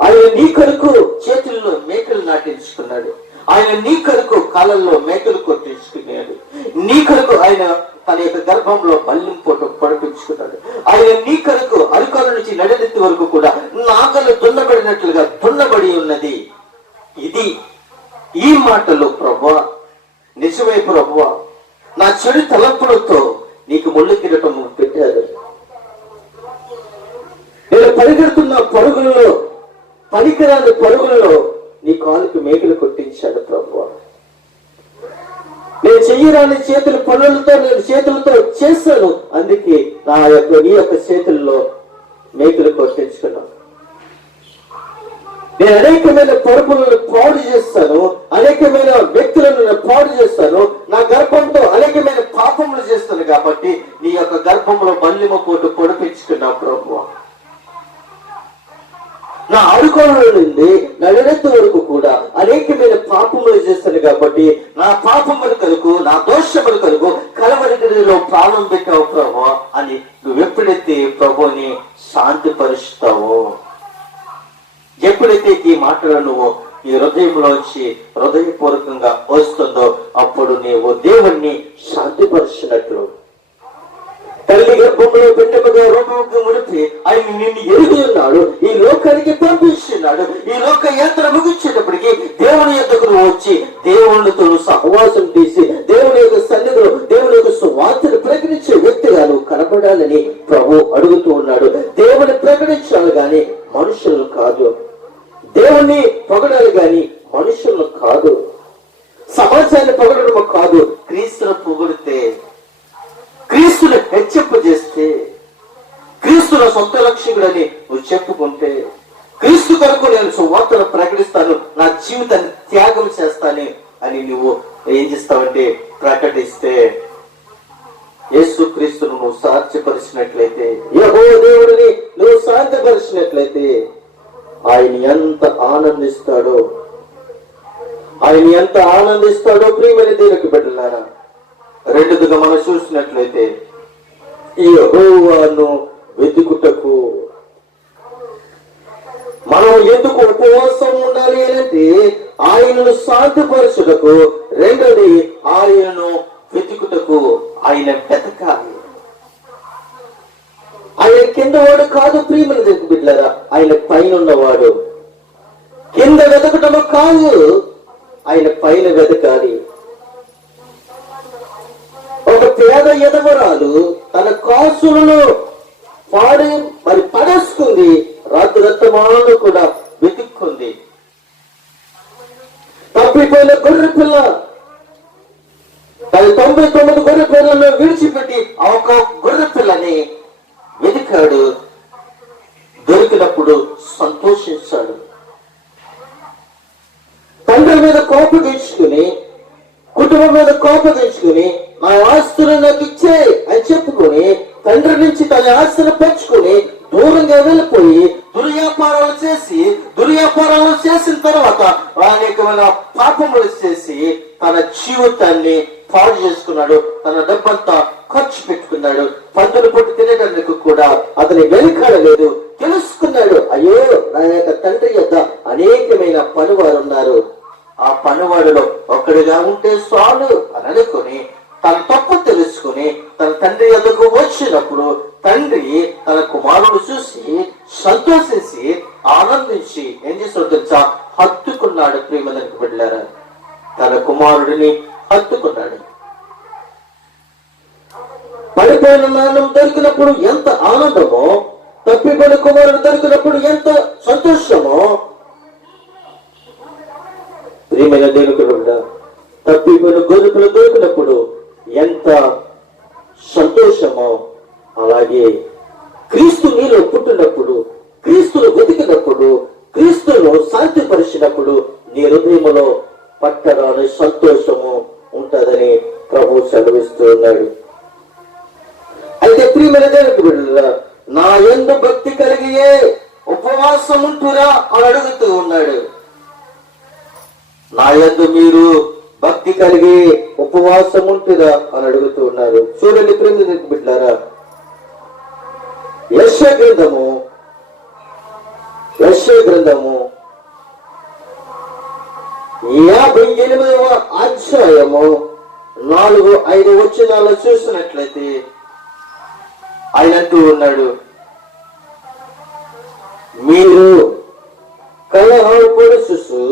ఆయన నీ కొరకు చేతుల్లో మేకలు నాటించుకున్నాడు. ఆయన నీ కొరకు కాళ్ళల్లో మేకలు కొట్టించుకున్నాడు. నీ కొరకు ఆయన తన యొక్క గర్భంలో బల్లిం పొడిపించుకున్నాడు. ఆయన నీ కొరకు అరికాల నుంచి నడినెత్తి వరకు కూడా నాగలు దున్నబడినట్లుగా దున్నబడి ఉన్నది. ఈ మాటలు ప్రభువా, నిజమే ప్రభువా, నా చెడు తలంపులతో నీకు ముళ్ళు కిరటం పెట్టారు. నేను పరిగెడుతున్న పరుగులలో, పనికిరాని పరుగులలో నీ కాలుకి మేకలు కొట్టించాడు ప్రభువా. నేను చెయ్యరాని నేను చేతులతో చేశాను, అందుకే నీ యొక్క చేతుల్లో మేకలు కొట్టించుకున్నాను. నేను అనేకమైన పరుగులను పాడు చేస్తాను, అనేకమైన వ్యక్తులను పాడు చేస్తాను, నా గర్భంతో అనేకమైన పాపములు చేస్తాను కాబట్టి నీ యొక్క గర్భంలో బల్లిమ పోటు పొడిపించుకున్నావు ప్రభువా. నా అడుగుల నుండి నడినెత్తి వరకు కూడా అనేకమైన పాపములు చేస్తాను కాబట్టి నా పాపములు కలుగు, నా దోషములు కలుగు, కలవరిలో ప్రాణం పెట్టావు ప్రభు అని నువ్వు ఎప్పుడైతే ప్రభుని శాంతిపరుస్తావో, ఎప్పుడైతే ఈ మాటలు నువ్వు ఈ హృదయంలోంచి హృదయపూర్వకంగా వస్తుందో అప్పుడు నీవు దేవుణ్ణి శాంతిపరిచినట్లు. తల్లి గర్భంలో బిడ్డముగా రూపముగా ముడిపి ఆయన నిన్ను ఎరిగి ఉన్నాడు, ఈ లోకానికి పంపిస్తున్నాడు. ఈ లోక యాత్ర ముగించేటప్పటికి దేవుని యొద్దకు నువ్వు వచ్చి దేవునితో సహవాసం తీసి దేవుని యొక్క సన్నిధిలో దేవుని యొక్క సువార్తను ప్రకటించే వ్యక్తిగా నువ్వు కనపడాలని ప్రభు అడుగుతూ ఉన్నాడు. దేవుని ప్రకటించాలి గాని మనుషులను కాదు, దేవుణ్ణి పొగడాలి గాని మనుషులను కాదు, సమాజాన్ని పొగడము కాదు. క్రీస్తును పొగిడితే, క్రీస్తుని హెచ్చింపు చేస్తే, క్రీస్తుల సొంత రక్షకుడని నువ్వు చెప్పుకుంటే, క్రీస్తు కొరకు నేను సువార్తను ప్రకటిస్తాను, నా జీవితాన్ని త్యాగం చేస్తాను అని నువ్వు ఏం చేస్తావంటే ప్రకటిస్తే, యేసు క్రీస్తును నువ్వు సాధ్యపరిచినట్లయితే, యెహోవా దేవుడిని నువ్వు శాంతిపరిచినట్లయితే ఆయన ఎంత ఆనందిస్తాడో. ఆయన ఎంత ఆనందిస్తాడో ప్రియమైన దేవునికి బిడ్డలారా. రెండుగా మనం చూసినట్లయితే ఈ యెహోవాను వెతుకుటకు మనం ఎందుకు ఉపవాసం ఉండాలి అంటే ఆయనను శాంతిపరచుటకు, రెండోది ఆయనను వెతుకుటకు. ఆయన వెతకాలి. ఆయన కింద వాడు కాదు ప్రియమైన దేవుని బిడ్డలారా, ఆయన పైన ఉన్నవాడు. కింద వెతకటము కాదు, ఆయన పైన వెతకాలి. ఒక పేద ఎదవరాలు తన కాసులను పడేసుకుంది, రాత్రమాను కూడా వెతుక్కుంది. తప్పిపోయిన గొర్రె పిల్ల తన 99 గొర్రె పిల్లలను విడిచిపెట్టి ఆ ఒక గొర్రె పిల్లని వెతికాడు. దొరికినప్పుడు సంతోషించాడు. తండ్రి మీద కోపగించుకుని, కుటుంబం మీద కోపగించుకుని, నా ఆస్తులు నాకు ఇచ్చే అని చెప్పుకొని తండ్రి నుంచి తన ఆస్తులు పెంచుకొని దూరంగా వెళ్ళిపోయి దుర్వ్యాపారాలు చేసిన తర్వాత అనేకమైన పాపములు చేసి తన జీవితాన్ని పాడు చేసుకున్నాడు. తన డబ్బంతా ఖర్చు పెట్టుకున్నాడు. పందులు పొట్టు తినడానికి కూడా అతని వెనుకాడలేదు. తెలుసుకున్నాడు, అయ్యో నా యొక్క తండ్రి యొక్క అనేకమైన పనివారు ఉన్నారు, ఆ పనివాడులో ఒక్కడిగా ఉంటే చాలు అని అనుకుని తన తప్పు తెలుసుకుని తన తండ్రి యొద్దకు వచ్చినప్పుడు తండ్రి తన కుమారుడు చూసి సంతోషించి ఆనందించి ఏం చేస్తాడు తెలుసా? హత్తుకున్నాడు. ప్రియమందరికి బిడ్డలారా, తన కుమారుడిని హత్తుకున్నాడు. పడిపోయిన నాణ్యం దొరికినప్పుడు ఎంత ఆనందమో, తప్పిపోయిన కుమారుడు దొరికినప్పుడు ఎంత సంతోషమో. ప్రియమైన దేవునికి బిడ్డ, తప్పిపోయిన గొర్రెలు దొరికినప్పుడు ఎంత సంతోషమో, అలాగే క్రీస్తు నీలో పుట్టినప్పుడు, క్రీస్తును వెతికినప్పుడు, క్రీస్తును శాంతిపరిచినప్పుడు నీ హృదయంలో పట్టరాని సంతోషము ఉంటుందని ప్రభు సెలవిస్తూ ఉన్నాడు. అయితే ప్రియమైన దేవునికి బిడ్డలారా, నా యందు భక్తి కలిగియే ఉపవాసం ఉంటురా అని అడుగుతూ ఉన్నాడు. నా యందు మీరు భక్తి కలిగి ఉపవాసం ఉంటురా అని అడుగుతూ ఉన్నారు. చూడండి ప్రియమైన దేవునికి బిడ్డలారా, యెషయా గ్రంథము 58వ అధ్యాయము 4-5 వచనాలు చూసినట్లయితే ఆయన అంటూ ఉన్నాడు, మీరు కలహం పొడుసు,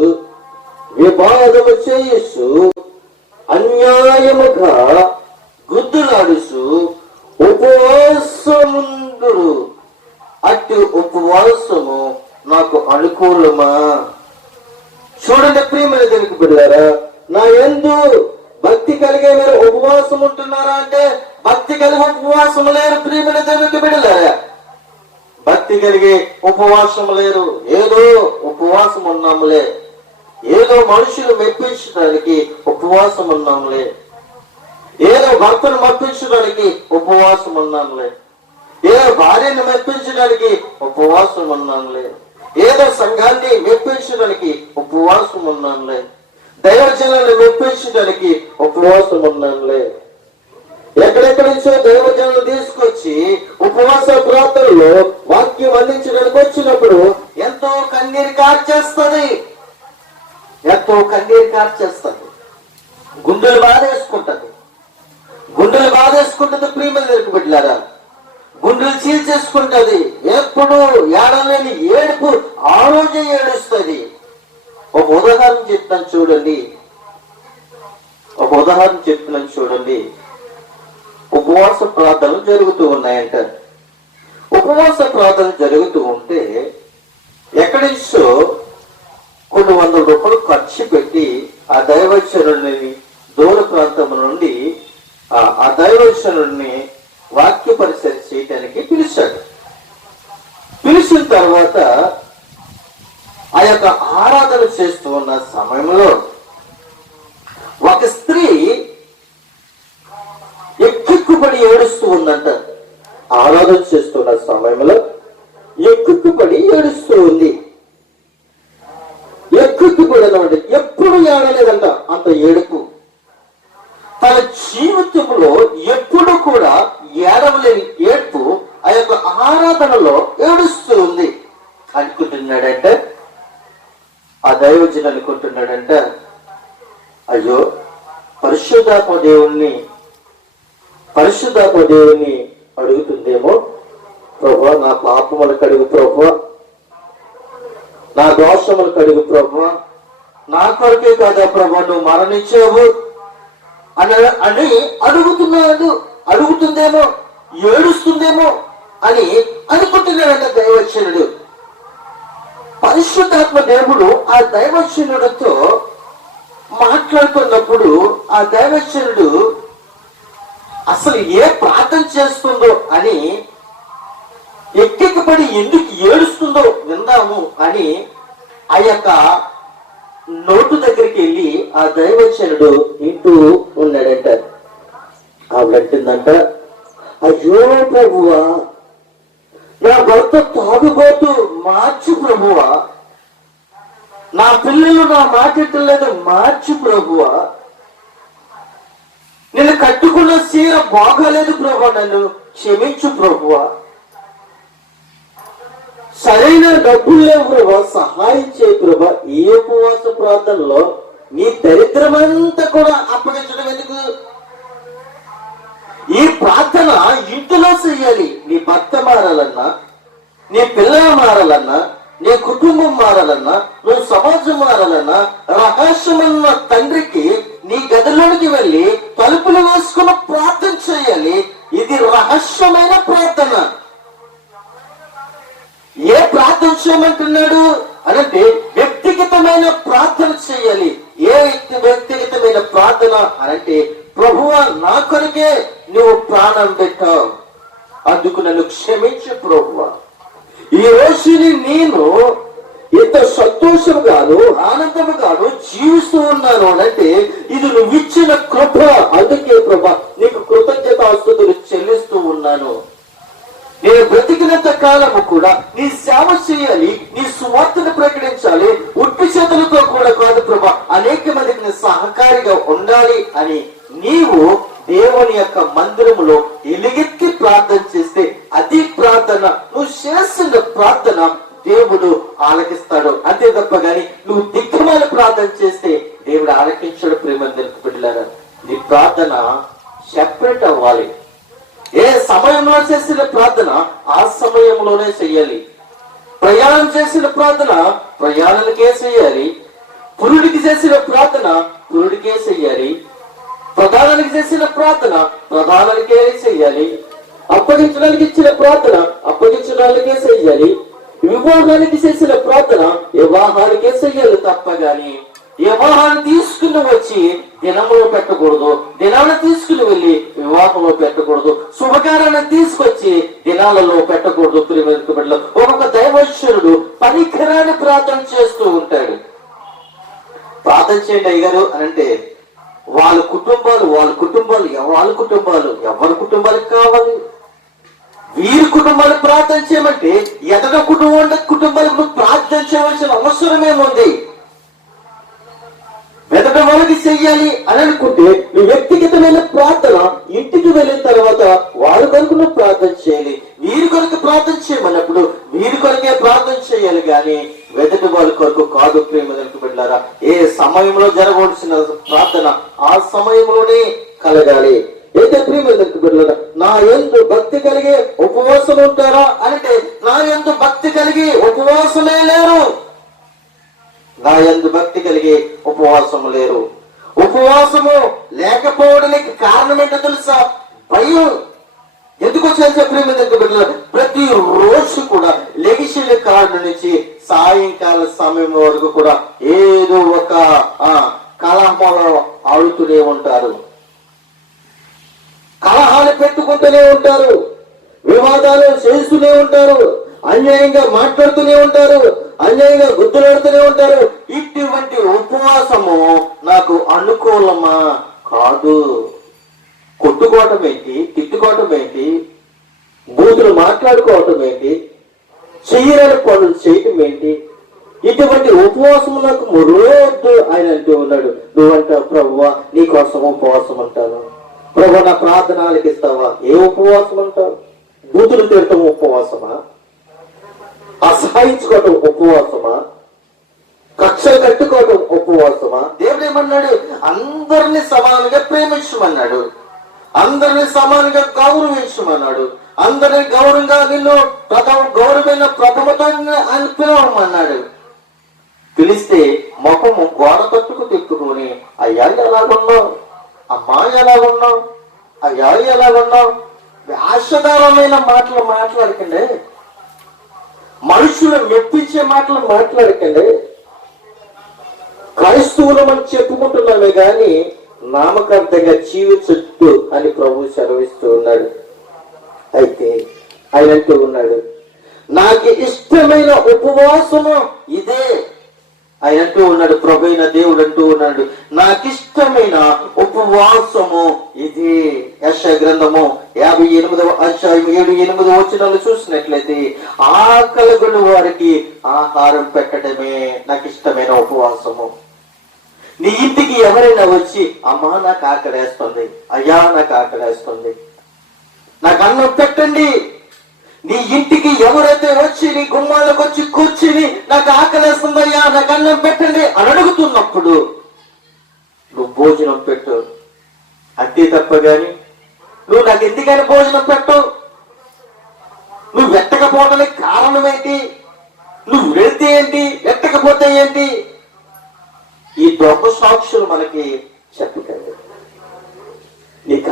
వివాదము చేయుసు, అన్యాయముగా గుద్దులాడుసు ఉపవాసముందురు. అట్టి ఉపవాసము నాకు అనుకూలమా? చూడండి ప్రియమైన దేవునికి బిడ్డలారా, నా యందు భక్తి కలిగే మీరు ఉపవాసం ఉంటున్నారా అంటే భక్తి కలిగి ఉపవాసం లేరు. ప్రియమైన దేవునికి బిడ్డలారా, భక్తి కలిగి ఉపవాసం లేరు. ఏదో ఉపవాసం ఉన్నాములే, ఏదో మనుషులు మెప్పించడానికి ఉపవాసం ఉన్నాములే, ఏదో భర్తను మెప్పించడానికి ఉపవాసం ఉన్నాములే, ఏదో భార్యను మెప్పించడానికి ఉపవాసం ఉన్నాములే, ఏదో సంఘాన్ని మెప్పించడానికి ఉపవాసం ఉన్నానులే, దైవజనాన్ని మెప్పించడానికి ఉపవాసం ఉన్నానులే. ఎక్కడెక్కడి నుంచో దైవజనాలు తీసుకొచ్చి ఉపవాస ప్రాంతాల్లో వాక్యం అందించడానికి వచ్చినప్పుడు ఎంతో కన్నీరు కార్చేస్తుంది, గుండెలు బాధేసుకుంటది ప్రియమైన దేవునికి బిడ్డలారా, గుండెలు చీల్చేసుకుంటది. ఎప్పుడు ఏడలేని ఏడుపు ఆ రోజే ఏడుస్తుంది. ఒక ఉదాహరణ చెప్తున్నాను చూడండి. ఉపవాస ప్రార్థనలు జరుగుతూ ఉన్నాయంట. ఉపవాస ప్రార్థనలు జరుగుతూ ఉంటే ఎక్కడి నుంచో కొన్ని $100 ఖర్చు పెట్టి ఆ దైవజనుడిని దూర ప్రాంతం నుండి ఆ దైవజనుడిని వాక్య పరిచయం చేయడానికి పిలిచాడు. పిలిచిన తర్వాత ఆ యొక్క ఆరాధన చేస్తూ ఉన్న సమయంలో ఒక స్త్రీ ఎక్కుపడి ఏడుస్తూ ఉందంట. ఆరాధన చేస్తున్న సమయంలో ఎక్కుపడి ఏడుస్తూ ఉంది. ఎక్కుపడి అంటే ఎప్పుడు మాట్లాడలేదంట, అంత ఏడుపు. తన జీవితంలో ఎప్పుడు కూడా ఏడవలేని ఏడుపు ఆ యొక్క ఆరాధనలో ఏడుస్తూ ఉంది. అనుకుంటున్నాడంటే ఆ దైవజన్ అనుకుంటున్నాడంట, అయ్యో పరిశుద్ధాత్మ దేవుణ్ణి అడుగుతుందేమో, ప్రభువా నా పాపములు కడుగు ప్రభువా, నా దోషములు కడుగు ప్రభువా, నా కొరకే కాదా ప్రభువా నువ్వు మరణించావు అని అడుగుతుందేమో, ఏడుస్తుందేమో అని అనుకుంటున్నాడంట దైవజనుడు. పరిశుద్ధాత్మ దేవుడు ఆ దైవజనుడితో మాట్లాడుతున్నప్పుడు ఆ దైవజనుడు అసలు ఏ ప్రార్థన చేస్తుందో అని ఎక్కికపడి ఎందుకు ఏడుస్తుందో విందాము అని ఆ యొక్క నోటు దగ్గరికి వెళ్ళి ఆ దైవజనుడు వింటూ ఉన్నాడంట. ఆవిడంటుందంట, అయ్యో ప్రభువా నా భర్త తాగుబోతూ మార్చు ప్రభువా, నా పిల్లలు నా మాట లేదు మార్చు ప్రభువా, నేను కట్టుకున్న చీర బాగోలేదు ప్రభువా, నన్ను క్షమించు ప్రభువా, సరైన డబ్బులు లేవు ప్రభా సహాయం చేయ ప్రభా. ఈ ఉపవాస ప్రార్థనలో నీ దరిద్రమంతా కూడా అప్పగించడం ఎందుకు? ఈ ప్రార్థన ఇంటిలో చెయ్యాలి. నీ భర్త మారాలన్నా, నీ పిల్లలు మారాలన్నా, నీ కుటుంబం మారాలన్నా, నువ్వు సమాజం మారాలన్నా, రహస్యమన్న తండ్రికి నీ గదిలోనికి వెళ్ళి తలుపులు వేసుకుని ప్రార్థన చేయాలి. ఇది రహస్యమైన ప్రార్థన. ఏ ప్రార్థన చేయమంటున్నాడు అనంటే వ్యక్తిగతమైన ప్రార్థన చేయాలి. ఏ వ్యక్తిగతమైన ప్రార్థన అనంటే, ప్రభువా నా కొరకే నువ్వు ప్రాణం పెట్టావు, అందుకు నన్ను క్షమించు ప్రభువా. ఈ రోజుని నేను ఎంత సంతోషంగాను ఆనందముగాను జీవిస్తూ ఉన్నాను అనంటే ఇది నువ్వు ఇచ్చిన కృప. అందుకే ప్రభా నీకు కృతజ్ఞతాస్తుతులు చెల్లిస్తూ ఉన్నాను. నేను బ్రతికినంత కాలము కూడా నీ సేవ చేయాలి, నీ సువార్తను ప్రకటించాలి, ఉట్టి చేతులతో కూడా కాదు ప్రభా, అనేక మందికి నేను సహకారిగా ఉండాలి అని నీవు దేవుని యొక్క మందిరములో ఎలుగెత్తి ప్రార్థన చేస్తే అది ప్రార్థన. నువ్వు చేసిన ప్రార్థన దేవుడు ఆలకిస్తాడు, అంతే తప్ప గాని నువ్వు దిక్కుమాల ప్రార్థన చేస్తే దేవుడు ఆలకించాడు. ప్రేమందరికి బిడ్డలారా, నీ ప్రార్థన సెపరేట్ అవ్వాలి. ఏ సమయంలో చేసిన ప్రార్థన ఆ సమయంలోనే చెయ్యాలి. ప్రయాణం చేసిన ప్రార్థన ప్రయాణానికే చెయ్యాలి. పురుడికి చేసిన ప్రార్థన పురుడికే చెయ్యాలి. ప్రధానానికి చేసిన ప్రార్థన ప్రధానానికే చెయ్యాలి. అప్పగించడానికి ఇచ్చిన ప్రార్థన అప్పగించడానికే చెయ్యాలి. వివాహానికి చేసిన ప్రార్థన వివాహానికే చెయ్యాలి తప్ప గాని వివాహాన్ని తీసుకుని వచ్చి దినంలో పెట్టకూడదు, దినాలను తీసుకుని వెళ్ళి వివాహంలో పెట్టకూడదు, శుభకార్యాన్ని తీసుకొచ్చి దినాలలో పెట్టకూడదు. ప్రియమైన ఒక్కొక్క దైవశ్వరుడు పనికిరాని ప్రార్థన చేస్తూ ఉంటాడు. ప్రార్థన చేయండి అయ్యగారు అని అంటే వాళ్ళ కుటుంబాలు ఎవరి కుటుంబాలకు కావాలి? వీరి కుటుంబాలు ప్రార్థన చేయమంటే ఎదట కుటుంబాలకు ప్రార్థన చేయవలసిన అవసరమేముంది? వెదట వాళ్ళకి చెయ్యాలి అని అనుకుంటే నువ్వు వ్యక్తిగతమైన ప్రార్థన ఇంటికి వెళ్ళిన తర్వాత వారి కొరకు నువ్వు ప్రార్థన చేయాలి. వీరి కొరకు ప్రార్థన చేయమన్నప్పుడు వీరి కొరకే ప్రార్థన చేయాలి కానీ వెదటి వాళ్ళ కొరకు కాదు. ప్రేమలకు బిడ్డలారా, ఏ సమయంలో జరగవలసిన ప్రార్థన ఆ సమయంలోనే కలగాలి. అయితే ప్రేమలకు బిడ్డలారా, నా యందు భక్తి కలిగి ఉపవాసం ఉంటారా అంటే నా యందు భక్తి కలిగి ఉపవాసమే లేరు. నా యందు భక్తి కలిగి ఉపవాసము లేరు. ఉపవాసము లేకపోవడానికి కారణం ఏంటో తెలుసా? భయం. ఎందుకు వచ్చారు? ప్రతి రోజు కూడా లెగిసిన కారణం నుంచి సాయంకాల సమయం వరకు కూడా ఏదో ఒక కలహాలు ఆడుతూనే ఉంటారు, కలహాలు పెట్టుకుంటూనే ఉంటారు, వివాదాలు చేస్తూనే ఉంటారు, అన్యాయంగా మాట్లాడుతూనే ఉంటారు, అన్యాయంగా గుర్తులాడుతూనే ఉంటారు. ఇటువంటి ఉపవాసము నాకు అనుకూలమా? కాదు. కొట్టుకోవటం ఏంటి, తిట్టుకోవటం ఏంటి, బూతులు మాట్లాడుకోవటం ఏంటి, చెయ్యని పనులు చేయటం ఏంటి, ఇటువంటి ఉపవాసం నాకు మురవద్దు ఆయన అంటూ ఉన్నాడు. నువ్వంటావు ప్రభువా నీ కోసం ఉపవాసం అంటాను, ప్రభు నా ప్రార్థన ఆలకిస్తావా? ఏ ఉపవాసం అంటావు? బూతులు తిరగటం ఉపవాసమా? అసహాయించుకోవటం ఉపవాసమా? కక్షలు కట్టుకోవటం ఉపవాసమా? దేవుడు ఏమన్నాడు? అందరినీ సమానంగా ప్రేమించమన్నాడు, అందరినీ సమానంగా గౌరవించమన్నాడు, అందరినీ గౌరవంగా నిన్ను గౌరవమైన ప్రథమతో ఆయన పిలవమన్నాడు. పిలిస్తే ముఖము గోడ తట్టుకు తిప్పుకొని అయ్యా ఎలాగున్నావు, అమ్మా ఎలాగున్నావు, అయ్యా ఎలాగున్నావు, ఆశదారమైన మాటలు మాట్లాడకండి, మనుషులు మెప్పించే మాటలు మాట్లాడకండి. క్రైస్తవులు మనం చెప్పుకుంటున్నామే గాని నామకార్థంగా జీవించొద్దు అని ప్రభు సెలవిస్తూ ఉన్నాడు. అయితే ఆయన అంటూ ఉన్నాడు, నాకు ఇష్టమైన ఉపవాసము ఇదే. ఆయన అంటూ ఉన్నాడు, ప్రభు అయిన దేవుడు అంటూ ఉన్నాడు, నాకు ఇష్టమైన ఉపవాసము ఇది. యెషయా గ్రంథము 58వ అధ్యాయం 7-8 వచనాలు చూసినట్లయితే ఆకలిగొన్న వారికి ఆహారం పెట్టడమే నాకు ఇష్టమైన ఉపవాసము. నీ ఇంటికి ఎవరైనా వచ్చి అమ్మా నాకు ఆకలేస్తుంది, అయ్యా నాకు ఆకలేస్తుంది, నాకు అన్నం పెట్టండి. నీ ఇంటికి ఎవరైతే వచ్చి నీ గుమ్మాలకు వచ్చి కూర్చుని నాకు ఆకలేస్తుందయ్యా నాకు అన్నం పెట్టండి అని అడుగుతున్నప్పుడు నువ్వు భోజనం పెట్టు అంతే తప్ప గాని నువ్వు నాకు ఎందుకని భోజనం పెట్టవు, నువ్వు వెట్టకపోవడానికి కారణం ఏంటి, నువ్వు వెళితే ఏంటి, వెట్టకపోతే ఏంటి? ఈ దొంగ సాక్షులు మనకి చెప్పకండి. నీకు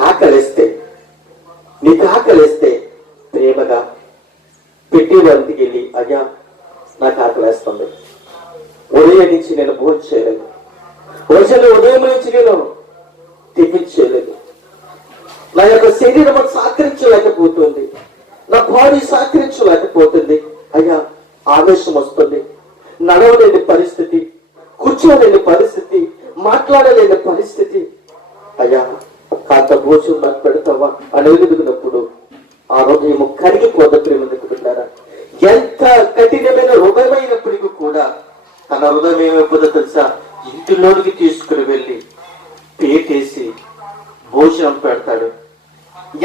ఆకలిస్తే ప్రేమగా పెట్టి వారికి వెళ్ళి అయ్యా నాకు ఆకలేస్తుంది, ఉదయం నుంచి నేను భోజనం చేయలేదు, ఉదయం నుంచి నేను టిఫిన్ చేయలేదు, నా యొక్క శరీరం సహకరించలేకపోతుంది, నా బాడీ సహకరించలేకపోతుంది, అయ్యా ఆవేశం వస్తుంది, నడవలేని పరిస్థితి, కూర్చోలేని పరిస్థితి, మాట్లాడలేని పరిస్థితి, అయ్యా కాంత భోజనం నాకు పెడతావా అని ఎదుగుతున్నప్పుడు ఆ హృదయం కరిగిపోద్ద. ప్రేమ పెట్టారా? ఎంత కఠినమైన హృదయమైనప్పటికీ కూడా తన హృదయం ఏమైపోతుందో తెలుసా? ఇంటిలోనికి తీసుకుని వెళ్ళి పేటేసి భోజనం పెడతాడు.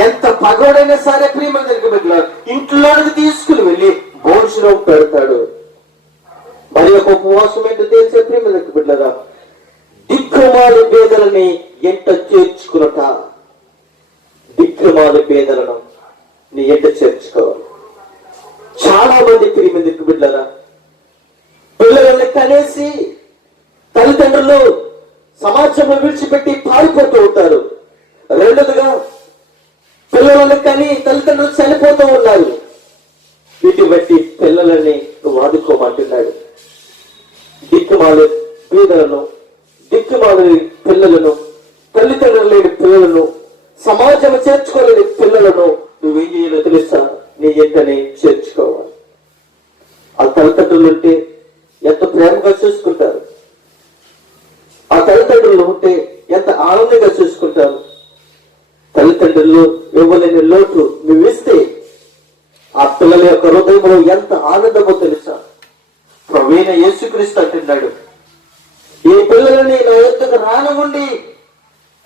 ఎంత పగోడైనా సరే ప్రేమ దగ్గర పెట్టారు, ఇంట్లోనికి తీసుకుని వెళ్ళి భోజనం పెడతాడు. మరి ఒక ఉపవాసం ఏంటో తెలిసే ప్రేమ దగ్గర పెట్టారా? దిక్కుమాలి పేదలని ఎంట చేర్చుకున్నట, దిక్కుమాలి పేదలను నీ ఎంట చేర్చుకోవాలి. చాలా మంది ప్రేమ దగ్గర పెట్టారా పిల్లలని కనేసి తల్లిదండ్రులు సమాజంలో విడిచిపెట్టి పారిపోతూ ఉంటారు. రెండోదిగా పిల్లలని కని తల్లిదండ్రులు చనిపోతూ ఉన్నారు. వీటిని బట్టి పిల్లలని నువ్వు ఆదుకోమంటున్నాడు. దిక్కుమాలి పేదలను, దిక్కుమాలి పిల్లలను, తల్లిదండ్రులు లేని పిల్లలను, సమాజం చేర్చుకోలేని పిల్లలను నువ్వేం చేయాలో తెలుసా? నీ ఎంటనే చేర్చుకోవాలి. ఆ తల్లిదండ్రులు ఉంటే ఎంత ప్రేమగా చూసుకుంటారు, ఆ తల్లిదండ్రులు ఉంటే ఎంత ఆనందంగా చూసుకుంటారు. తల్లిదండ్రులు ఇవ్వలేని లోటు నువ్వు ఇస్తే ఆ పిల్లల యొక్క హృదయంలో ఎంత ఆనందమో తెలుసా? ప్రవీణ యేసుక్రీస్తు అంటున్నాడు, ఈ పిల్లలని నా యొద్దకు రానివ్వండి,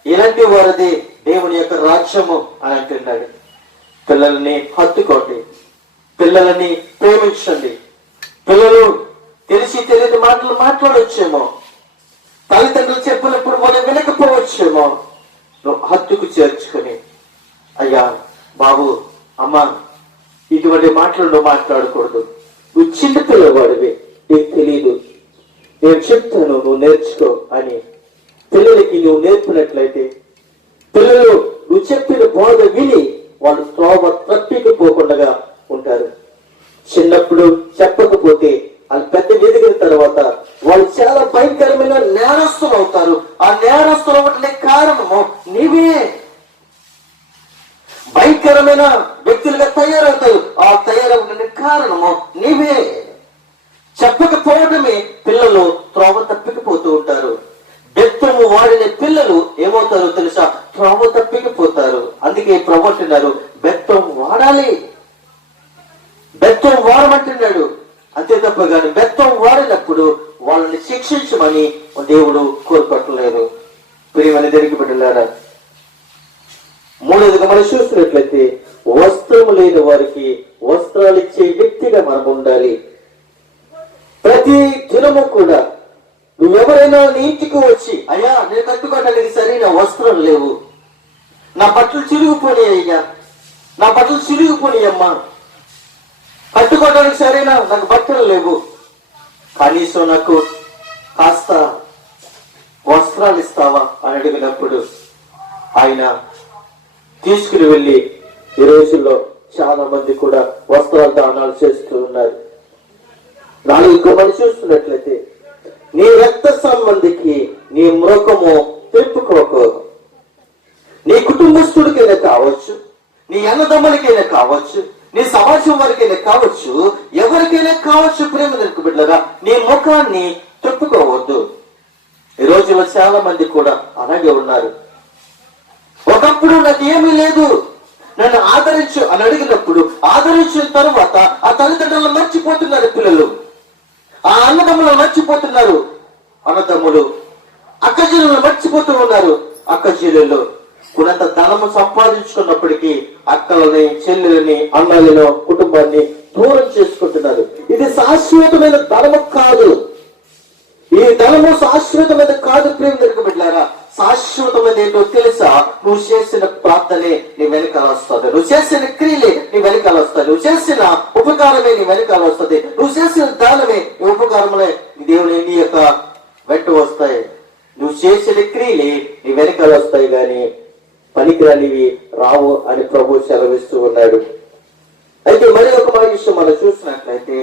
ఇలాంటి వారిది దేవుని యొక్క రాజ్యము అని అంటున్నాడు. పిల్లల్ని హత్తుకోండి, పిల్లలని ప్రేమించండి. పిల్లలు తెలిసి తెలియని మాటలు మాట్లాడొచ్చేమో, తల్లిదండ్రులు చెప్పినప్పుడు మనం వినకపోవచ్చేమో. నువ్వు హత్తుకు చేర్చుకుని అయ్యా బాబు అమ్మా ఇటువంటి మాటలు నువ్వు మాట్లాడకూడదు, నువ్వు చిన్న పిల్లవాడివి, నీకు తెలియదు, నేను చెప్తాను నువ్వు నేర్చుకో అని పిల్లలకి నువ్వు నేర్పినట్లయితే పిల్లలు నువ్వు చెప్పిన బోధ విని వాళ్ళు త్రోవ తప్పికపోకుండా ఉంటారు. చిన్నప్పుడు చెప్పకపోతే వాళ్ళు పెద్ద ఎదిగిన తర్వాత వాళ్ళు చాలా భయంకరమైన నేరస్తులు అవుతారు. ఆ నేరస్తులు అవ్వడానికి కారణము నీవే. భయంకరమైన వ్యక్తులుగా తయారవుతారు. ఆ తయారవడానికి కారణము నీవే. చెప్పకపోవడమే పిల్లలు త్రోవ తప్పికపోతూ ఉంటారు. బెత్తము వాడిన పిల్లలు ఏమవుతారో తెలుసా? త్రోవ తప్పికపోతారు. అందుకే ప్రభు అంటున్నారు, బెత్తం వాడాలి, బెత్తం వాడమంటున్నాడు. అంతే తప్ప తప్పగాని బెత్తం వాడినప్పుడు వాళ్ళని శిక్షించమని దేవుడు కోరుకోవట్లేదు. ప్రియమైన దేవునికి బిడ్డలారా, మూడవదిగా మనం చూసినట్లయితే వస్త్రము లేని వారికి వస్త్రాలు ఇచ్చే వ్యక్తిగా మనం ఉండాలి. ప్రతి దినము కూడా నువ్వెవరైనా నీ ఇంటికి వచ్చి, అయ్యా నేను కట్టుకోవడానికి సరైన వస్త్రం లేవు, నా బట్టలు చిరిగిపోయి అయ్యా, నా బట్టలు చిరిగిపోయి అమ్మా, కట్టుకోవడానికి సరైన నాకు బట్టలు లేవు, కనీసం నాకు కాస్త వస్త్రాలు ఇస్తావా అని అడిగినప్పుడు ఆయన తీసుకుని వెళ్ళి ఈ రోజుల్లో చాలా మంది కూడా వస్త్రాల దానాలు చేస్తూ ఉన్నారు. నాలుగు మనం చూస్తున్నట్లయితే నీ రక్త సంబంధికి నీ మృగము తెప్పుకోకు. నీ కుటుంబస్తుడికైనా కావచ్చు, నీ అన్నదమ్ములకైనా కావచ్చు, నీ సమాజం వారికైనా కావచ్చు, ఎవరికైనా కావచ్చు, ప్రేమ నిలుపు బిడ్డగా నీ ముఖాన్ని తెప్పుకోవద్దు. ఈ రోజుల్లో చాలా మంది కూడా అలాగే ఉన్నారు. ఒకప్పుడు నాకు ఏమీ లేదు, నన్ను ఆదరించు అని అడిగినప్పుడు ఆదరించిన తరువాత ఆ తల్లిదండ్రులను మర్చిపోతున్నారు పిల్లలు, ఆ అన్నదమ్ములను మర్చిపోతున్నారు అన్నదమ్ములు, అక్కజీలను మర్చిపోతూ ఉన్నారు అక్కజీలు. కొంత ధనము సంపాదించుకున్నప్పటికీ అక్కలని, చెల్లెలని, అన్నలను, కుటుంబాన్ని దూరం చేసుకుంటున్నారు. ఇది శాశ్వతమైన ధనము కాదు. ఈ ధనము శాశ్వతమైన కాదు. ప్రేమ బిడ్డలారా, శాశ్వతమైన ఏంటో తెలుసా? నువ్వు చేసిన ప్రార్థనే నీ వెనకాల వస్తుంది, నువ్వు చేసిన క్రియలే నీ వెనకాల వస్తుంది, నువ్వు చేసిన ఉపకారమే నీ వెనకాల వస్తుంది, నువ్వు చేసిన దానమే నీ ఉపకారములే దేవుని నీ యొక్క వెంట వస్తాయి. నువ్వు చేసిన క్రియలే నీ వెనకాల వస్తాయి, గాని పనికిరానివి రావు అని ప్రభు సెలవిస్తూ ఉన్నాడు. అయితే మరి ఒక విషయం మనం చూసినట్లయితే,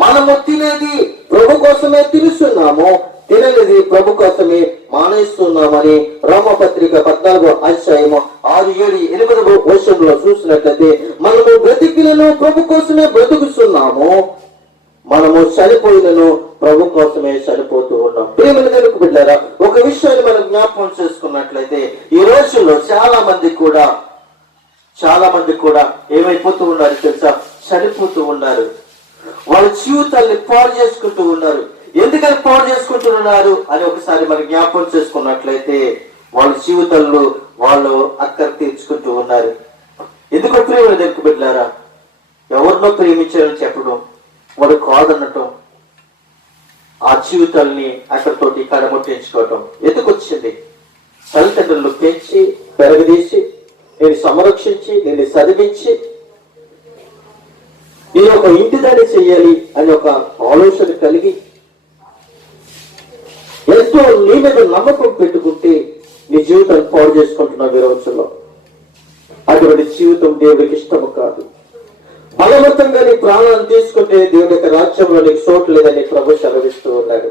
మనము తినేది ప్రభు కోసమే తినుస్తున్నాము, తిననిది ప్రభు కోసమే మానేస్తున్నామని రోమపత్రిక 14వ అధ్యాయము 6, 7, 8 వచనంలో చూసినట్లయితే, మనము బ్రతికిలను ప్రభు కోసమే బ్రతుకుతున్నాము, మనము చనిపోయినను ప్రభు కోసమే చనిపోతూ ఉన్నాం. ప్రియమైన దేవుని బిడ్డలారా, ఒక విషయాన్ని మనం జ్ఞాపకం చేసుకున్నట్లయితే, ఈ రోజుల్లో చాలా మంది కూడా ఏమైపోతూ ఉన్నారు తెలుసా? చనిపోతూ ఉన్నారు. వాళ్ళ జీవితాన్ని పాడు చేసుకుంటూ ఉన్నారు. ఎందుకని పాడు చేసుకుంటున్నారు అని ఒకసారి మనం జ్ఞాపకం చేసుకున్నట్లయితే, వాళ్ళ జీవితాల్లో వాళ్ళు అక్కర తీర్చుకుంటూ ఉన్నారు. ఎందుకు ప్రేమ దేవుని బిడ్డలారా? ఎవరినో ప్రేమించారని చెప్పడం, వాడు కాదనటం, ఆ జీవితాల్ని అక్కడితోటి కడముట్టించుకోవటం ఎందుకు వచ్చింది? తల్లిదండ్రులను పెంచి పెరగదీసి, నేను సంరక్షించి, నేను చదివించి, నేను ఒక ఇంటిదాన్ని చెయ్యాలి అని ఒక ఆలోచన కలిగి ఎంతో నీ మీద నమ్మకం పెట్టుకుంటే నీ జీవితాన్ని పాడు చేసుకుంటున్నావు ఈ రోజుల్లో. అటువంటి జీవితం దేవుడికి ఇష్టము కాదు. బలవంతంగా నీ ప్రాణాలను తీసుకుంటే దేవుడి యొక్క రాజ్యంలో నీకు చోటు లేదని ప్రభు సెలవిస్తూ ఉన్నాడు.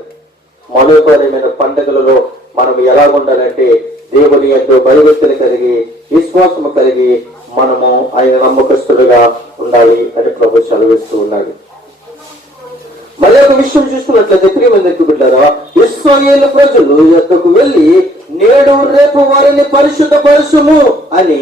మనోపరమైన పండుగలలో మనం ఎలా ఉండాలంటే, దేవుని ఎంతో భయభక్తులు కలిగి, విశ్వాసము కలిగి మనము ఆయన నమ్మకస్తులుగా ఉండాలి అని ప్రభు సెలవిస్తూ ఉన్నాడు. మరి ఒక విషయం చూసుకున్నట్లయితే, ప్రియమందికి బిడ్డలారా, ఇశ్రాయేలు ప్రజలు యొక్కకు వెళ్ళి నేడు రేపు వారిని పరిశుద్ధపరచుము అని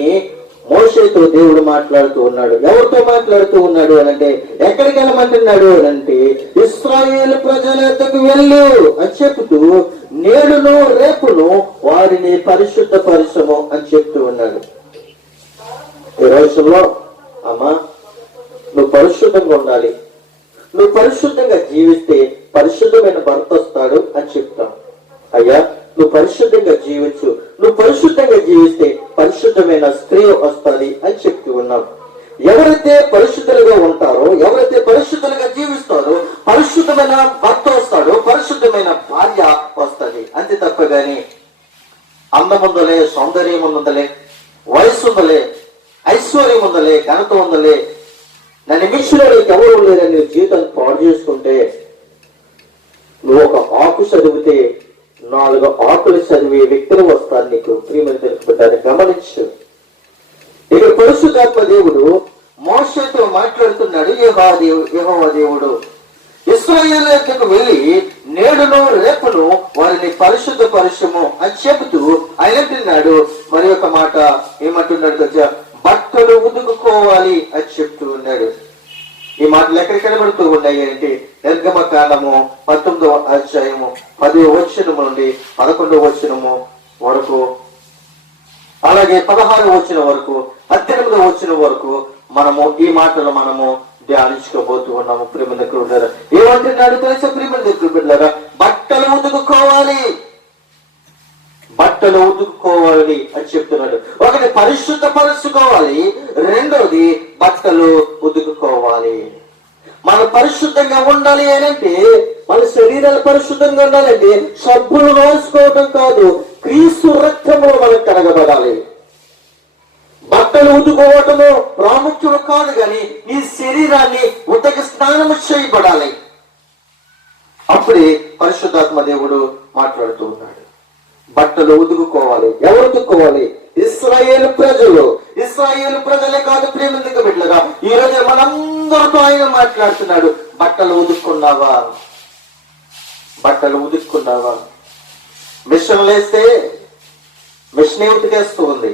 మోషేతో దేవుడు మాట్లాడుతూ ఉన్నాడు. ఎవరితో మాట్లాడుతూ ఉన్నాడు అనంటే, ఎక్కడికి వెళ్ళమంటున్నాడు అనంటే, ఇశ్రాయేలు ప్రజల యొక్కకు వెళ్ళు అని చెప్తూ నేడును రేపును వారిని పరిశుద్ధపరచుము అని చెప్తూ ఉన్నాడు. ఈ రోజుల్లో అమ్మా, నువ్వు పరిశుద్ధంగా ఉండాలి, నువ్వు పరిశుద్ధంగా జీవిస్తే పరిశుద్ధమైన భర్త వస్తాడు అని చెప్తాం. అయ్యా, నువ్వు పరిశుద్ధంగా జీవించు, నువ్వు పరిశుద్ధంగా జీవిస్తే పరిశుద్ధమైన స్త్రీ వస్తుంది అని చెప్తూ ఉన్నాం. ఎవరైతే పరిశుద్ధులుగా ఉంటారో, ఎవరైతే పరిశుద్ధులుగా జీవిస్తారో, పరిశుద్ధమైన భర్త వస్తాడో, పరిశుద్ధమైన భార్య వస్తుంది. అంతే తప్ప గాని అందం ఉందలే, సౌందర్యం ఉందలే, వయసు ఉందలే, ఐశ్వర్యం ఉందలే, ఘనత ఉందలే, నన్ను మించిన ఎవరు లేదని జీవితాన్ని పాడు చేసుకుంటే, నువ్వు ఒక ఆకు చదివితే 4 ఆకులు చదివే వ్యక్తులు వస్తారు నీకు. ప్రియమైన తెలుసుకుంటారు, గమనించు. ఇక్కడ పరిశుద్ధాత్మ దేవుడు మోషేతో మాట్లాడుతున్నాడు. యెహోవా దేవుడు ఇశ్రాయేలుకు వెళ్ళి నేడును రేపును వారిని పరిశుద్ధపరచుము అని చెబుతూ ఆయన అంటున్నాడు. మరి ఒక మాట ఏమంటున్నాడు కదా, బట్టలు ఉతుకుకోవాలి అని చెప్తూ ఉన్నాడు. ఈ మాటలు ఎక్కడ కనబడుతూ ఉన్నాయి అంటే నిర్గమకాండము 19వ అధ్యాయము 10వ వచనము నుండి 11వ వచనము వరకు, అలాగే 16వ వచనం వరకు, 18వ వచనం వరకు మనము ఈ మాటలు మనము ధ్యానించుకోబోతూ ఉన్నాము. ప్రేమ దగ్గర ఉంటారా ఏమంటున్నాడు తెలుసా? ప్రేమ దగ్గర బిడ్డలారా, బట్టలు ఉతుకుకోవాలి, బట్టలు ఉతుకుకోవాలి అని చెప్తున్నాడు. ఒకటి పరిశుద్ధపరుచుకోవాలి, రెండోది బట్టలు ఉతుకుకోవాలి. మనం పరిశుద్ధంగా ఉండాలి అంటే, మన శరీరాలు పరిశుద్ధంగా ఉండాలంటే సబ్బులు రాసుకోవటం కాదు, క్రీస్తు రక్తంలో మనం కడగబడాలి. బట్టలు ఉతుకోవటము ప్రాముఖ్యం కాదు, కానీ నీ శరీరాన్ని ఉతక స్నానము చేయబడాలి. అప్పుడే పరిశుద్ధాత్మ దేవుడు మాట్లాడుతూ ఉన్నాడు. బట్టలు ఉతుకుకోవాలి. ఎవరు ఉతుక్కోవాలి? ఇశ్రాయేలు ప్రజలు. ఇశ్రాయేలు ప్రజలే కాదు ప్రేమ బిడ్డలుగా, ఈ రోజు మనందరితో ఆయన మాట్లాడుతున్నాడు. బట్టలు ఉతుక్కున్నావా? బట్టలు ఉతుక్కున్నావా? మిషన్లు వేస్తే మిషనే ఉతికేస్తూ ఉంది,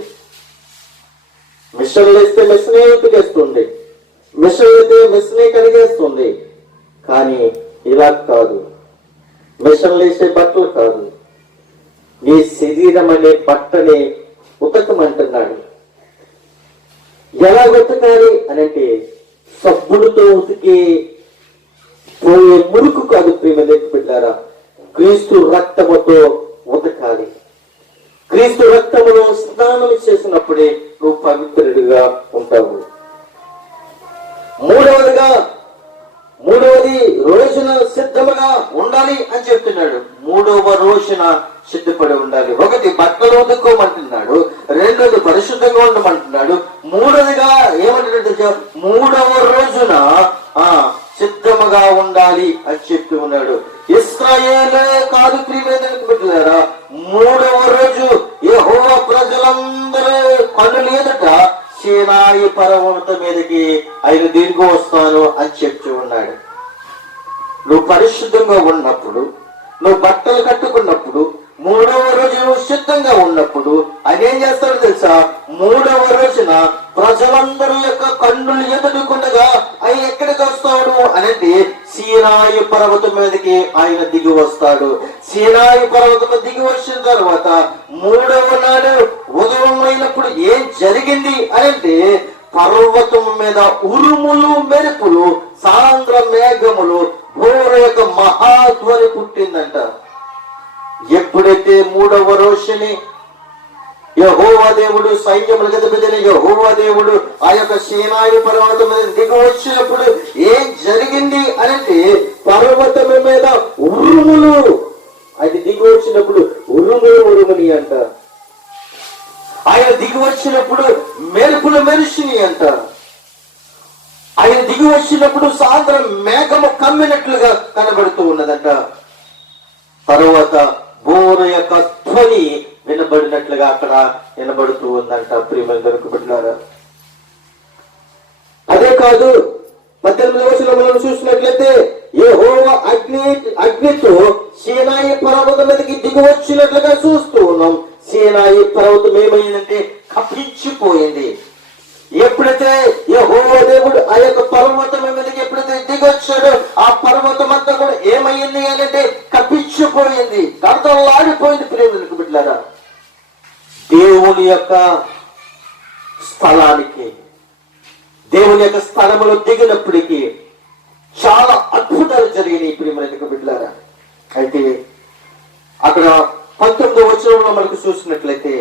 మిషన్లు వేస్తే మిషనే ఉతికేస్తుంది, మిషన్ అయితే మిషనే కడిగేస్తుంది. కానీ ఇలా కాదు, మిషన్లు వేసే బట్టలు కాదు, నీ శరీరం అనే బట్టని ఉతకమంటున్నాడు. ఎలా ఉతకాలి అని అంటే, సబ్బులతో ఉతికి పోయే మురుకు కాదు ప్రేమ బిడ్డారా, క్రీస్తు రక్తముతో ఉతకాలి. క్రీస్తు రక్తములో స్నానం చేసినప్పుడే నువ్వు పవిత్రుడిగా ఉంటావు. మూడవది రోజున సిద్ధముగా ఉండాలి అని చెప్తున్నాడు. మూడవ రోజున సిద్ధపడి ఉండాలి. ఒకటి బట్టలు ఉతుక్కోమంటున్నాడు, రెండోది పరిశుద్ధంగా ఉండమంటున్నాడు, మూడవదిగా ఏమంటున్నాడు? మూడవ రోజున సిద్ధముగా ఉండాలి అని చెప్పి ఉన్నాడు. ఇశ్రాయేలే కాదు ప్రియమైన బిడ్డలారా, మూడవ రోజు యెహోవా ప్రజలందరూ కన్నులు ఎదుట సీనాయి పర్వతం మీదకి ఆయన దిగి వస్తాను అని చెప్తూ ఉన్నాడు. నువ్వు పరిశుద్ధంగా ఉన్నప్పుడు, నువ్వు బట్టలు కట్టుకున్నప్పుడు, మూడవ రోజు నువ్వు సిద్ధంగా ఉన్నప్పుడు ఆయన ఏం చేస్తాడో తెలుసా? మూడవ రోజున ప్రజలందరూ యొక్క కన్నులు ఎదుర్కొండగా ఆయన ఎక్కడికి వస్తాడు అనంటే సీనాయి పర్వతం మీదకి ఆయన దిగి వస్తాడు. సీనాయి పర్వతం దిగి వచ్చిన తర్వాత మూడవ నాడు ఉదయం అయినప్పుడు ఏం జరిగింది అనంటే, పర్వతం మీద ఉరుములు మెరుపులు సాంద్ర మేఘములు ఘోర యొక్క మహాధ్వని పుట్టిందంట. ఎప్పుడైతే మూడవ రోజుని యెహోవా దేవుడు సైన్యములకు అధిపతి యెహోవా దేవుడు ఆ యొక్క సీనాయి పర్వతం మీద దిగి వచ్చినప్పుడు ఏం జరిగింది అనంటే, పర్వతం మీద ఉరుములు, అది దిగి వచ్చినప్పుడు ఉరుముని అంట. ఆయన దిగి వచ్చినప్పుడు మెరుపులు మెరిసిని అంట. ఆయన దిగి వచ్చినప్పుడు సాయంత్రం మేఘము కమ్మినట్లుగా కనబడుతూ ఉన్నదంట. తరువాత బోర యొక్క ధ్వని వినబడినట్లుగా అక్కడ వినబడుతూ ఉందంట. ప్రియమందరికి బిడ్డలారా, అదే కాదు 18వ వచనంలో చూసినట్లయితే యెహోవా అగ్నితో సీనాయి పర్వతం మీదకి దిగి వచ్చినట్లుగా చూస్తూ ఉన్నాం. సీనాయి పర్వతం ఏమైందంటే కప్పించిపోయింది. ఎప్పుడైతే యెహోవా దేవుడు ఆ యొక్క పర్వతం మీదకి ఎప్పుడైతే దిగొచ్చాడో ఆ పర్వతం అంతా కూడా ఏమైంది అంటే కప్పించిపోయింది, కడతలాడిపోయింది. ప్రేమలకు బిడ్డలారా, దేవుని యొక్క స్థలానికి, దేవుని యొక్క స్థలములో దిగినప్పటికీ చాలా అద్భుతాలు జరిగినాయి. ప్రేమలకు బిడ్డలారా, అయితే అక్కడ 19వ వచనంలో మనకు చూసినట్లయితే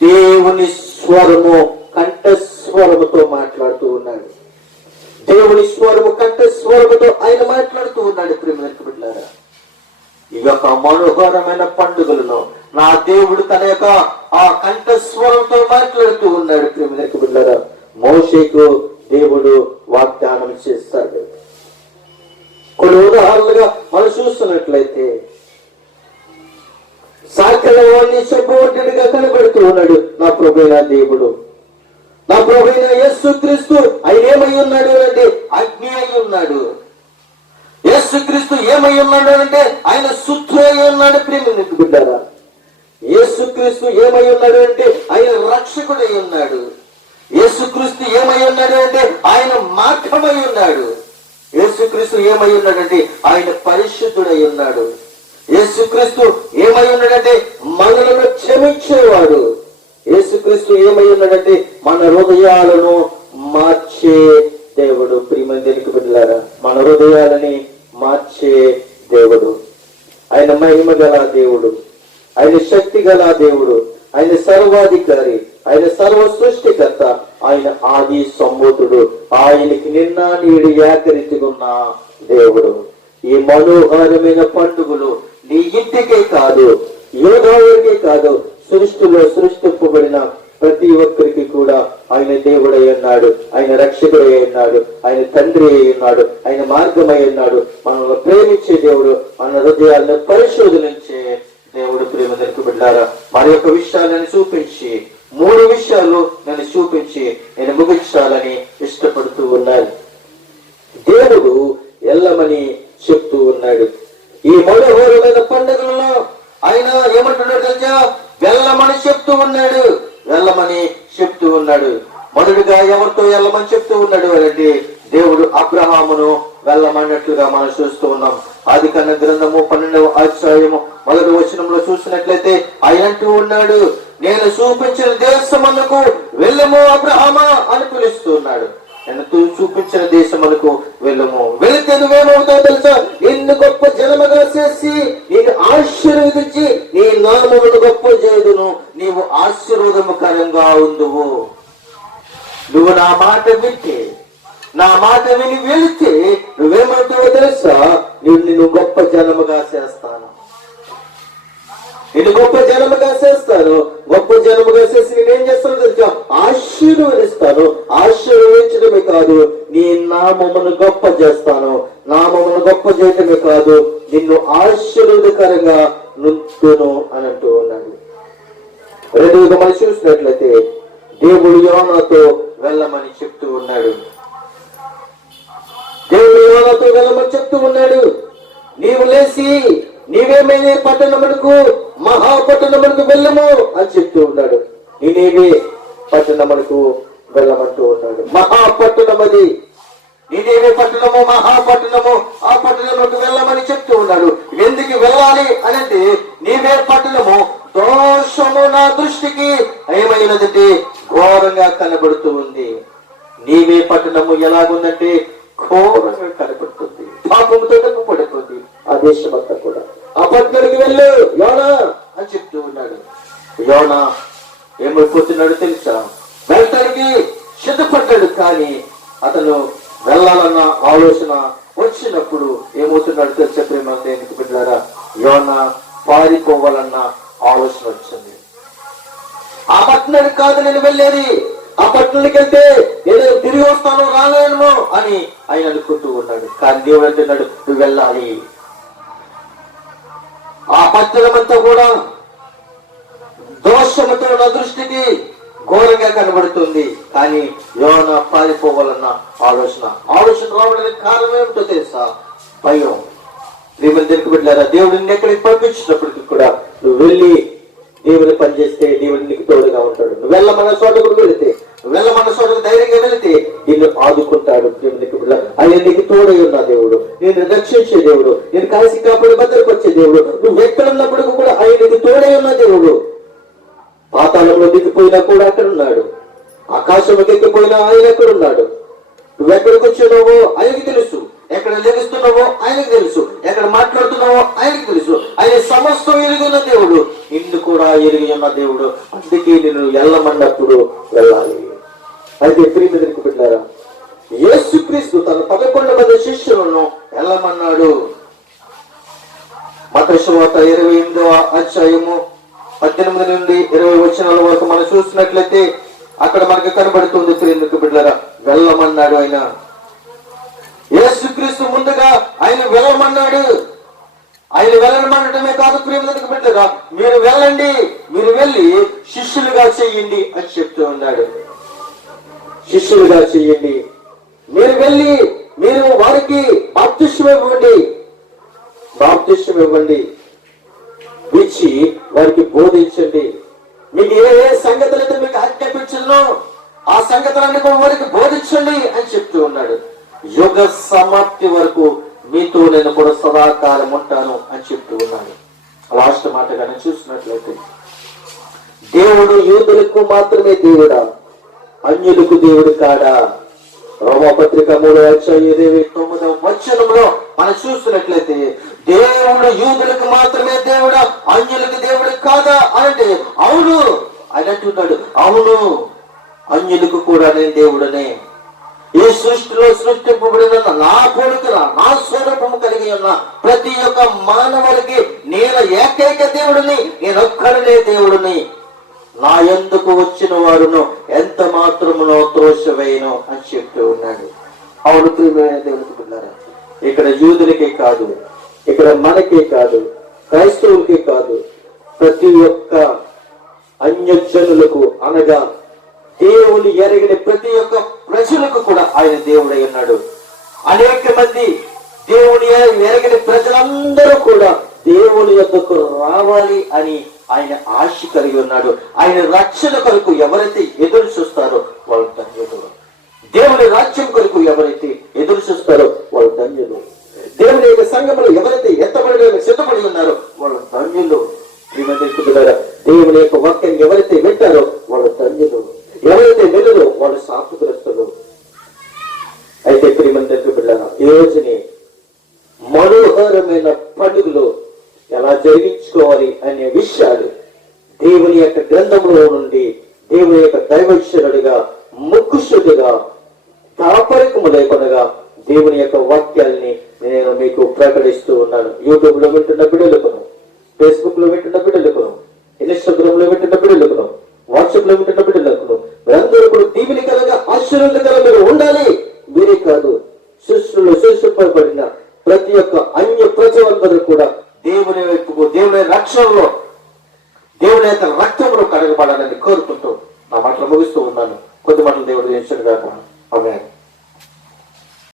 దేవుని స్వరము కంఠస్వరముతో మాట్లాడుతూ ఉన్నాడు. దేవుని స్వరము కంఠస్వరముతో ఆయన మాట్లాడుతూ ఉన్నాడు. ప్రేమలకు బిడ్డలారా, ఈ యొక్క మనోహరమైన పండుగలలో నా దేవుడు తన యొక్క ఆ కంఠస్వరంతో మాట్లాడుతూ ఉన్నాడు. ప్రేమలకు బిడ్డలారా, మోషేకు దేవుడు వాగ్దానం చేస్తాడు. కొన్ని ఉదాహరణలుగా మనం చూస్తున్నట్లయితే సాకలవాణ్ణి చెప్పబడ్డగా కనబడుతూ ఉన్నాడు నా ప్రభువైన దేవుడు. నా ప్రభువైన యేసుక్రీస్తు ఆయన ఏమై ఉన్నాడు అంటే అగ్ని అయి ఉన్నాడు. యేసుక్రీస్తు ఏమై ఉన్నాడు అంటే ఆయన శుద్ధి అయి ఉన్నాడు. ప్రేమకు బిడ్డారా, యేసుక్రీస్తు ఏమై ఉన్నాడు అంటే ఆయన రక్షకుడై ఉన్నాడు. యేసుక్రీస్తు ఏమై ఉన్నాడు అంటే ఆయన మార్గమై ఉన్నాడు. యేసుక్రీస్తు ఏమై ఉన్నాడంటే ఆయన పరిశుద్ధుడై ఉన్నాడు. యేసుక్రీస్తు ఏమై ఉన్నాడంటే మనలను క్షమించేవాడు. యేసుక్రీస్తు ఏమై ఉన్నాడంటే మన హృదయాలను మార్చే దేవుడు. ప్రియమైన దేవునికి బిడ్డలారా, మన హృదయాలని మార్చే దేవుడు. ఆయన మహిమ గల దేవుడు, ఆయన శక్తి గల దేవుడు, ఆయన సర్వాధికారి, ఆయన సర్వ సృష్టికర్త, ఆయన ఆది సంభూతుడు, ఆయనకి నిన్న నేడు ఏకరీతిగున్న దేవుడు. ఈ మనోహరమైన పండుగలు నీ ఇంటికే కాదు, యోధావుడికే కాదు, సృష్టిలో సృష్టింపబడిన ప్రతి ఒక్కరికి కూడా ఆయన దేవుడై ఉన్నాడు, ఆయన రక్షకుడై ఉన్నాడు, ఆయన తండ్రి అయి ఉన్నాడు, ఆయన మార్గమై ఉన్నాడు. మనల్ని ప్రేమించే దేవుడు, మన హృదయాలను పరిశోధనించే దేవుడు. ప్రేమ దగ్గర బిడ్డారా, మరి యొక్క విషయాలను చూపించి 3 విషయాలు నన్ను చూపించి నేను ముగించాలని ఇష్టపడుతూ ఉన్నాను. దేవుడు వెళ్ళమని చెప్తూ ఉన్నాడు. ఈ మనోహరమైన పండుగలలో ఆయన ఏమంటున్నాడు తెలుసా? వెళ్ళమని చెప్తూ ఉన్నాడు, వెళ్ళమని చెప్తూ ఉన్నాడు. మొదటిగా ఎవరితో వెళ్ళమని చెప్తూ ఉన్నాడు అంటే దేవుడు అబ్రహామును వెళ్ళమన్నట్లుగా మనం చూస్తూ ఉన్నాం. ఆదికాండ గ్రంథము 12వ అధ్యాయము 1వ వచనంలో చూసినట్లయితే ఆయన అంటూ ఉన్నాడు, నేను చూపించిన దేశమునకు వెళ్ళము అబ్రహామా అని పిలుస్తూ ఉన్నాడు. నేను చూపించిన దేశమునకు వెళ్ళము. వెళితే నువ్వేమవుతావు తెలుసా? నిన్ను గొప్ప జనముగా చేసి నేను ఆశీర్వదించి నీ నామమును గొప్ప చేయుదును, నీవు ఆశీర్వాదముకరంగా ఉందువు. నువ్వు నా మాట వింటే, నా మాట విని వెళితే నువ్వేమవుతావో తెలుసా? నిన్ను గొప్ప జనముగా చేస్తాను, నిన్ను గొప్ప జనముగా చేస్తాను. గొప్ప జనముగా చేసి నేనేం చేస్తాను తెలుసా? ఆశీర్వదిస్తాను. ఆశీర్వదించడమే కాదు, నీ నామమును గొప్ప చేస్తాను. నామమును గొప్ప చేయటమే కాదు, నిన్ను ఆశీర్వదకరంగా నుంచును అని అంటూ ఉన్నాడు. రెండవగా మనం చూసినట్లయితే దేవుడు యోనాతో వెళ్ళమని చెప్తూ ఉన్నాడు. దేవుడు యోనాతో వెళ్ళమని చెప్తూ ఉన్నాడు. నీవు లేచి నీవేమైనా పట్టణమునకు, మహాపట్టణమునకు వెళ్ళము అని చెప్తూ ఉన్నాడు. నీవే పట్టణమునకు వెళ్ళమంటూ ఉన్నాడు. మహాపట్టణం అది, నీవే పట్టణము, మహాపట్టణము, ఆ పట్టణమునకు వెళ్ళమని చెప్తూ ఉన్నాడు. ఎందుకు వెళ్ళాలి అని అంటే నీవే పట్టణము దోషము నా దృష్టికి ఏమైనదంటే ఘోరంగా కనబడుతూ ఉంది. నీవే పట్టణము ఎలాగుందంటే ఘోరంగా కనబడుతుంది, పాపముతో పడిపోతుంది ఆ దేశమంతా కూడా. ఆ పట్టణానికి వెళ్ళు యోనా అని చెప్తూ ఉన్నాడు. యోనా ఏమైపోతున్నాడు తెలుసా? వెళ్ళటానికి సిద్ధపడ్డాడు, కానీ అతను వెళ్ళాలన్న ఆలోచన వచ్చినప్పుడు ఏమవుతున్నాడు తెలుసా? ప్రేమ దేనికి బిడ్డారా, యోనా పారిపోవాలన్న ఆలోచన వచ్చింది. ఆ పట్టణానికి కాదు నేను వెళ్ళేది, ఆ పట్టణానికి వెళ్తే నేను తిరిగి వస్తాను, రాలేను అని ఆయన అనుకుంటూ ఉన్నాడు. కానీ దేవుడు అంటున్నాడు, నువ్వు వెళ్ళాలి. ఆ పట్టణమంతా కూడా దోషముతో నా దృష్టికి ఘోరంగా కనబడుతుంది, కానీ యోనా పారిపోవాలన్న ఆలోచన రావడానికి కారణం ఏమిటో తెలుసా? భయం. దేవుని బిడ్డలారా, దేవుడిని ఎక్కడికి పంపించినప్పటికీ కూడా నువ్వు వెళ్ళి దేవుని పని చేస్తే దేవుడు నీకు తోడుగా ఉంటాడు. నువ్వు వెళ్ళమన్న చోటకు వెళితే, నువ్వు వెళ్ళమన్న చోటకు ధైర్యంగా వెళితే నిన్ను ఆదుకుంటాడు. దేవునికి బిడ్డ, ఆయన నీకు తోడై ఉన్న దేవుడు, నేను రక్షించే దేవుడు, నేను కాసి కాపాడి భద్రపరిచే దేవుడు. నువ్వు ఎక్కడున్నప్పటికీ కూడా ఆయన నీకు తోడై ఉన్న దేవుడు. పాతాళంలో దిగిపోయినా కూడా అక్కడ ఉన్నాడు, ఆకాశంలోకి ఎక్కిపోయినా ఆయన ఎక్కడ ఉన్నాడు. నువ్వు ఎక్కడికి వచ్చినావో ఆయనకి తెలుసు, ఎక్కడ లెగుస్తున్నావో ఆయనకు తెలుసు, ఎక్కడ మాట్లాడుతున్నావో ఆయనకు తెలుసు. ఆయన సమస్తం ఎరిగి ఉన్న దేవుడు, నిన్ను కూడా ఎరిగి ఉన్న దేవుడు. అందుకే నేను వెళ్ళమన్నప్పుడు వెళ్ళాలి. అయితే ప్రియమిత్రులకు బిడ్డలారా, యేసుక్రీస్తు తన 11 మంది శిష్యులను వెళ్ళమన్నాడు. మత్తయి సువార్త 28వ అధ్యాయము 18 నుండి 20 వచనాల వరకు మనం చూసినట్లయితే అక్కడ మనకు కనబడుతుంది. ప్రియమిత్రులకు బిడ్డలారా, వెళ్ళమన్నాడు ఆయన. యేసుక్రీస్తు ముందుగా ఆయన వెళ్ళమన్నాడు. ఆయన వెళ్ళమనడమే కాదు ప్రియమిత్రులకు బిడ్డలారా, మీరు వెళ్ళండి, మీరు వెళ్ళి శిష్యులుగా చెయ్యండి అని చెప్తూ ఉన్నాడు. శిష్యులుగా చెయ్యండి, మీరు వెళ్ళి మీరు వారికి బాప్తిస్మం ఇవ్వండి, ఇచ్చి వారికి బోధించండి. మీకు ఏ సంగతులైతే మీకు ఆజ్ఞాపించను ఆ సంగతులన్నీ వారికి బోధించండి అని చెప్తూ ఉన్నాడు. యుగ సమాప్తి వరకు మీతో నేను కూడా సదాకాలం ఉంటాను అని చెప్తూ ఉన్నాడు. లాస్ట్ మాటగానే చూసినట్లయితే, దేవుడు యూదులకు మాత్రమే దేవుడా, అన్యులకు దేవుడు కాడా? రోమపత్రిక 3:29 మనం చూస్తున్నట్లయితే, దేవుడు యూదులకు మాత్రమే దేవుడా, అన్యులకు దేవుడు కాదా అంటే అవును అని అంటున్నాడు. అవును, అన్యులకు కూడా నేను దేవుడనే. ఈ సృష్టిలో సృష్టింపబడిన నా కొడుకున నా స్వరూపము కలిగి ఉన్న ప్రతి ఒక్క మానవులకి నేను ఏకైక దేవుడిని, నేనొక్కడనే దేవుడిని. నా ఎందుకు వచ్చిన వారును ఎంత మాత్రమునో త్రోసివేయను అని చెప్తూ ఉన్నాడు. అవును ప్రియమైన దేవునికి పిల్లారా, ఇక్కడ యూదులకే కాదు, ఇక్కడ మనకే కాదు, క్రైస్తవులకే కాదు, ప్రతి ఒక్క అన్యజనులకు అనగా దేవుని ఎరగిన ప్రతి ఒక్క ప్రజలకు కూడా ఆయన దేవుడై ఉన్నాడు. అనేక మంది దేవుని ఎరగిన ప్రజలందరూ కూడా దేవుని యొద్దకు రావాలి అని ఆయన ఆశ కలిగి ఉన్నాడు. ఆయన రక్షణ కొరకు ఎవరైతే ఎదురు చూస్తారో వాళ్ళు ధన్యులు. దేవుని రాజ్యం కొరకు ఎవరైతే ఎదురు చూస్తారో వాళ్ళు ధన్యులు. దేవుని యొక్క సంఘంలో ఎవరైతే ఎత్తబడడానికి సిద్ధపడి ఉన్నారో వాళ్ళు ధన్యులు. దేవుని యొక్క వాక్యం ఎవరైతే వింటారో వాళ్ళు ధన్యులు. ఎవరైతే వినరో వాళ్ళు శాపగ్రస్తులు. అయితే ప్రియమందరికి బిడ్డలారా, ఈ రోజుని మనోహరమైన పండుగలు ఎలా జరిగించుకోవాలి అనే విషయాలు దేవుని యొక్క గ్రంథంలో నుండి దేవుని యొక్క దైవశ్వరుడిగా ముక్కుశుడిగా దాపరికము లేకుండా దేవుని యొక్క వాక్యాల్ని నేను మీకు ప్రకటిస్తూ ఉన్నాను. యూట్యూబ్ లో వింటున్న బిడ్డలకును, ఫేస్బుక్ లో వింటున్న బిడ్డలకును, ఇన్స్టాగ్రామ్ లో వింటున్న బిడ్డలకును, వాట్సాప్ లో వింటున్న బిడ్డలకును, మీరందరూ కూడా దీవెనకరంగా ఆశీర్వాదకరంగా మీరు ఉండాలి. మీరే కాదు, సృష్టిలో సృష్టింపబడిన ప్రతి ఒక్క అన్య ప్రజలందరూ కూడా దేవుని వైపుకు, దేవుని రక్షణలో, దేవుని యొక్క రక్తంలో కడగబడాలని కోరుకుంటూ నా మాటలు ముగిస్తూ ఉన్నాను. కొద్ది మాటలు దేవుడు చేసిన కాక ఆమేన్.